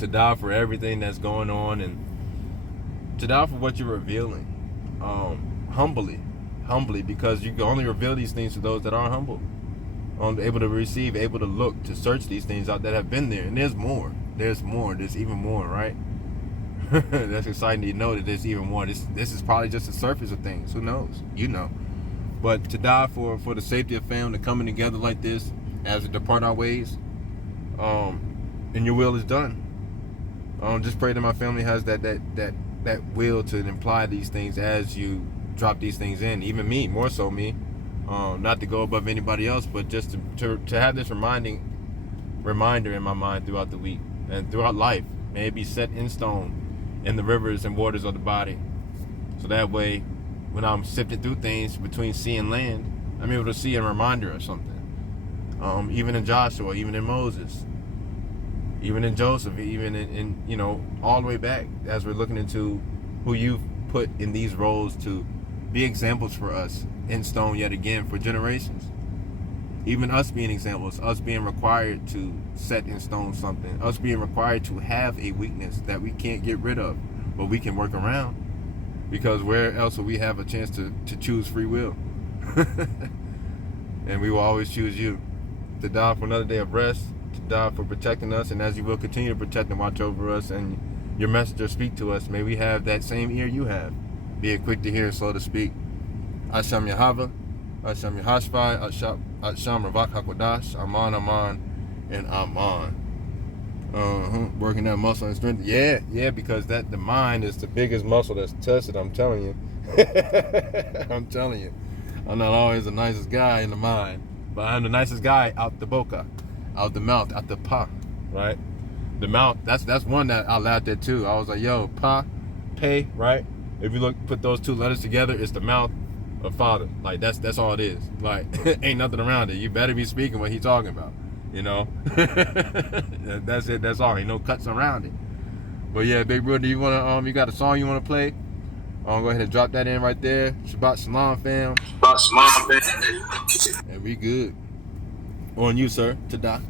to die for everything that's going on, and to die for what you're revealing, humbly, because you can only reveal these things to those that are humble, able to receive, able to look, to search these things out that have been there. And there's even more, right? That's exciting to know that there's even more. This is probably just the surface of things. Who knows? You know. But to die for the safety of family, coming together like this as we depart our ways, and your will is done. Just pray that my family has that will to imply these things as you drop these things in. Even me, more so me. Not to go above anybody else, but just to have this reminder in my mind throughout the week and throughout life. May it be set in stone in the rivers and waters of the body. So that way, when I'm sifting through things between sea and land, I'm able to see a reminder of something. Even in Joshua, even in Moses, even in Joseph, even in all the way back, as we're looking into who you've put in these roles to be examples for us in stone yet again for generations. Even us being examples, us being required to set in stone something, us being required to have a weakness that we can't get rid of, but we can work around. Because where else will we have a chance to choose free will? And we will always choose you. To die for another day of rest, to die for protecting us, and as you will continue to protect and watch over us, and your messenger speak to us, may we have that same ear you have. Be it quick to hear and slow to speak. Asham Yahava, Asham Yahashbai, Asham Ravak HaKodash, Aman, and Aman. Working that muscle and strength. Yeah, because the mind is the biggest muscle that's tested, I'm telling you. I'm telling you. I'm not always the nicest guy in the mind, but I'm the nicest guy out the boca, out the mouth, out the pa, right? The mouth, that's one that I laughed at too. I was like, yo, pa, pay, right? If you put those two letters together, it's the mouth of Father. Like that's all it is. Like ain't nothing around it. You better be speaking what he's talking about. That's it. That's all. Ain't no cuts around it. But yeah, big brother, you you got a song you wanna play? Go ahead and drop that in right there. Shabbat Shalom, fam. Shabbat Shalom, And we good. On you, sir. To die.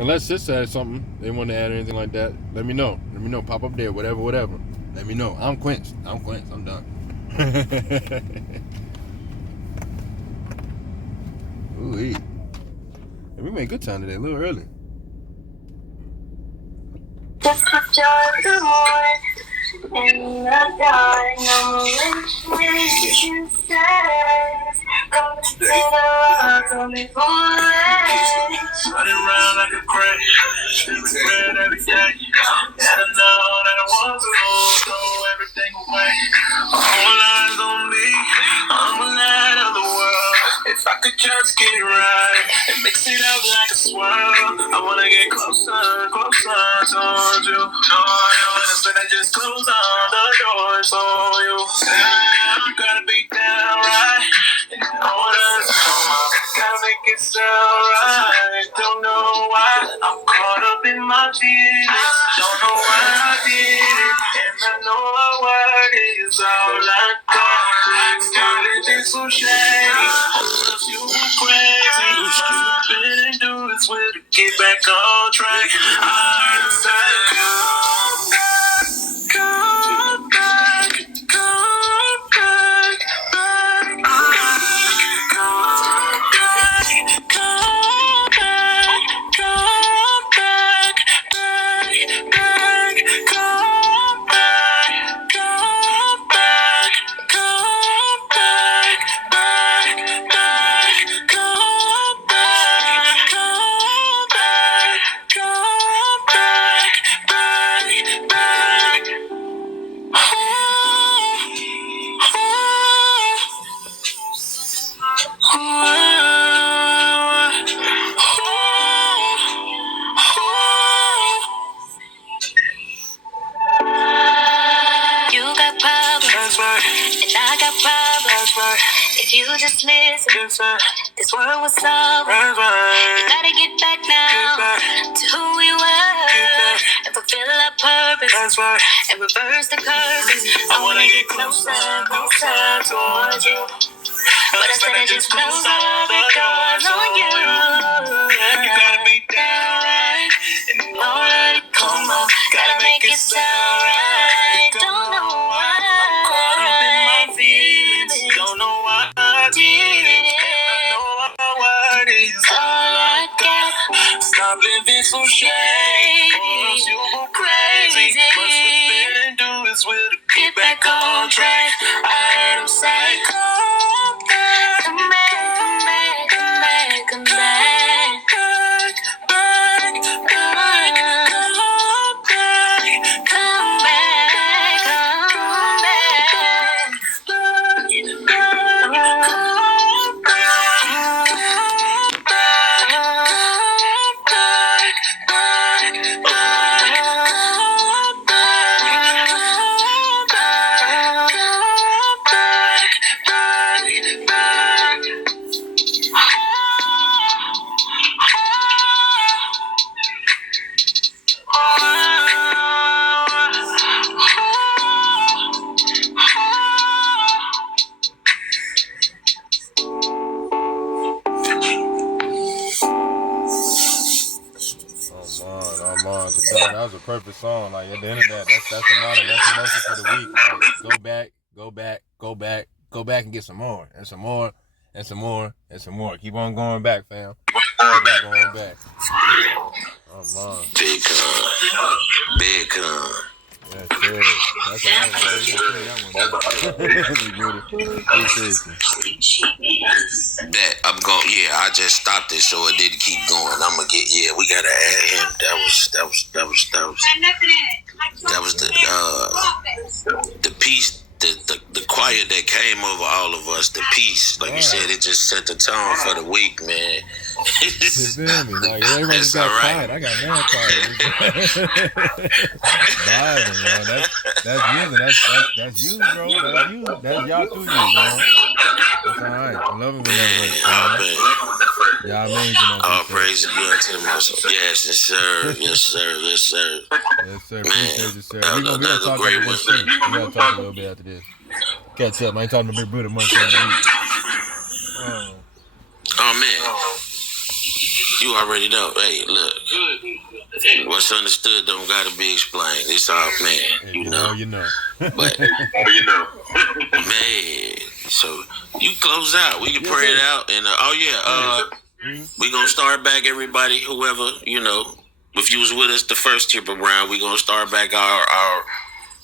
Unless sister has something they want to add or anything like that, let me know. Pop up there, whatever. Let me know. I'm quenched. I'm done. Ooh-wee. And we made good time today, a little early. Just the joy of the morning in the dark, no wish you say. Come to the rock, don't be foolish. running around like a crack, red every day. And I know that I want to throw everything away. All eyes on me, I'm the light of the world. If I could just get it right and mix it up like a swirl, I wanna get closer towards you. But I just close all the doors for you. You gotta be down right in order to come up. Gotta make it sound right. Don't know why I'm caught up in my feelings. Don't know why I did it, and I know our word is all I got. Girl, it's just so shady. You crazy. I've been and do this with to get back on track. I decided to come back, come back, come back, back. If you just listen, this world was over. You gotta get back now to who we were and fulfill our purpose and reverse the curses. I wanna get closer towards you. Instead of just close all the doors on you. You gotta be down right and all that come on. Gotta make it sound right. Don't know why I'm caught up in my feelings. Don't know why I did it. I know what is all I got. Stop living so shady, or else you'll go crazy. What's within do is will get back on track. I heard him say, come back, come back, come back, come back, come back, back, back, come back, come back, come That was a perfect song. Like at the end of that, that's the motto. That's the message for the week. Like, go back, go back, go back, go back and get some more, and some more, and some more, and some more. Keep on going back, fam. Keep on going back. Oh man. Big con. Big con. That's it. That's that I'm going. Yeah, I just stopped it so it didn't keep going. I'm gonna get. Yeah, we gotta add him. That was the piece. The choir that came over all of us, the peace, like you said, it just set the tone for the week, man. You feel me? Like everybody got quiet. I got mad quiet. Vibing, man. That's you, bro. That's you. That's y'all through you, man. That's all right. I love it when that works. Y'all amazing. All praise be unto the Most High. Yes, sir. Yes, sir. Yes, sir. Yes, sir. Appreciate you, sir. We're gonna talk about this too. We're gonna talk a little bit after this. Catch up. I ain't talking to Big Buddha much. Oh man, you already know. Hey, look, what's understood don't gotta be explained. It's all man. You know. You know. But you know, man. So you close out. We can pray it out, and we gonna start back. Everybody, whoever if you was with us the first trip around, we gonna start back our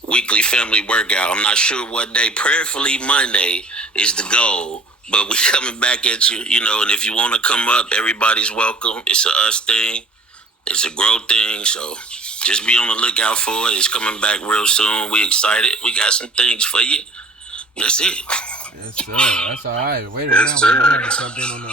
weekly family workout. I'm not sure what day. Prayerfully Monday is the goal. But we coming back at you, and if you want to come up, everybody's welcome. It's a us thing. It's a growth thing. So just be on the lookout for it. It's coming back real soon. We excited. We got some things for you. That's it. Yes, sir. That's all right. Wait a minute. I'm going to jump in on the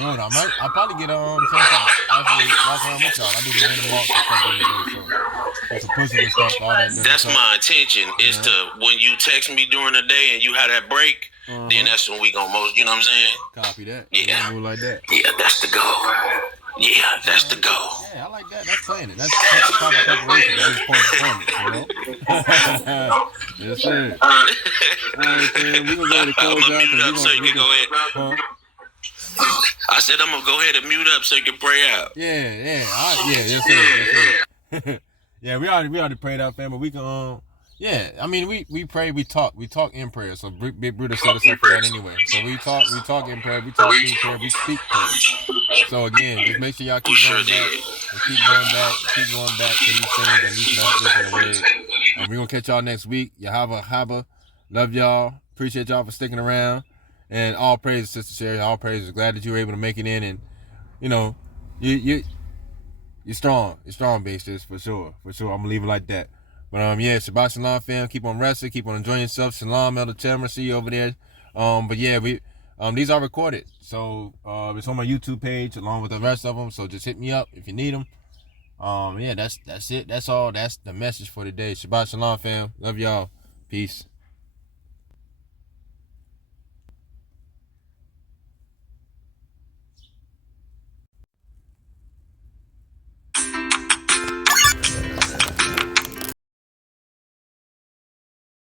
road. I'll probably get actually with y'all. I do the random walks and stuff on the road. So it's a pussy and stuff, all that. That's my intention. Is to when you text me during the day and you have that break. Then that's when we gonna you know what I'm saying? Copy that. Yeah. Move like that. Yeah, that's the goal. Yeah, that's the goal. Yeah, I like that. That's playing it. That's proper preparation to this point performance, Yes, sir. All right, man. We're going to close out. Mute up so you can go ahead. I said I'm going to go ahead and mute up so you can pray out. Yeah. Yes, sir. Yeah, we already prayed out, fam, but we can, yeah, I mean, we pray, we talk in prayer. So Big Bruder set us up for that anyway. So we talk in prayer, we talk through prayer, we speak prayer. So again, just make sure y'all keep going back, and keep going back to these things and these messages in the way. And we're gonna catch y'all next week. Haba. Love y'all. Appreciate y'all for sticking around. And all praise, Sister Sherry. All praise. Glad that you were able to make it in, and you're strong. You're strong, Basis, for sure. I'm gonna leave it like that. But Shabbat Shalom, fam. Keep on resting. Keep on enjoying yourself. Shalom, Elder Tamara. See you over there. But yeah, these are recorded, so it's on my YouTube page along with the rest of them. So just hit me up if you need them. That's it. That's all. That's the message for today. Shabbat Shalom, fam. Love y'all. Peace.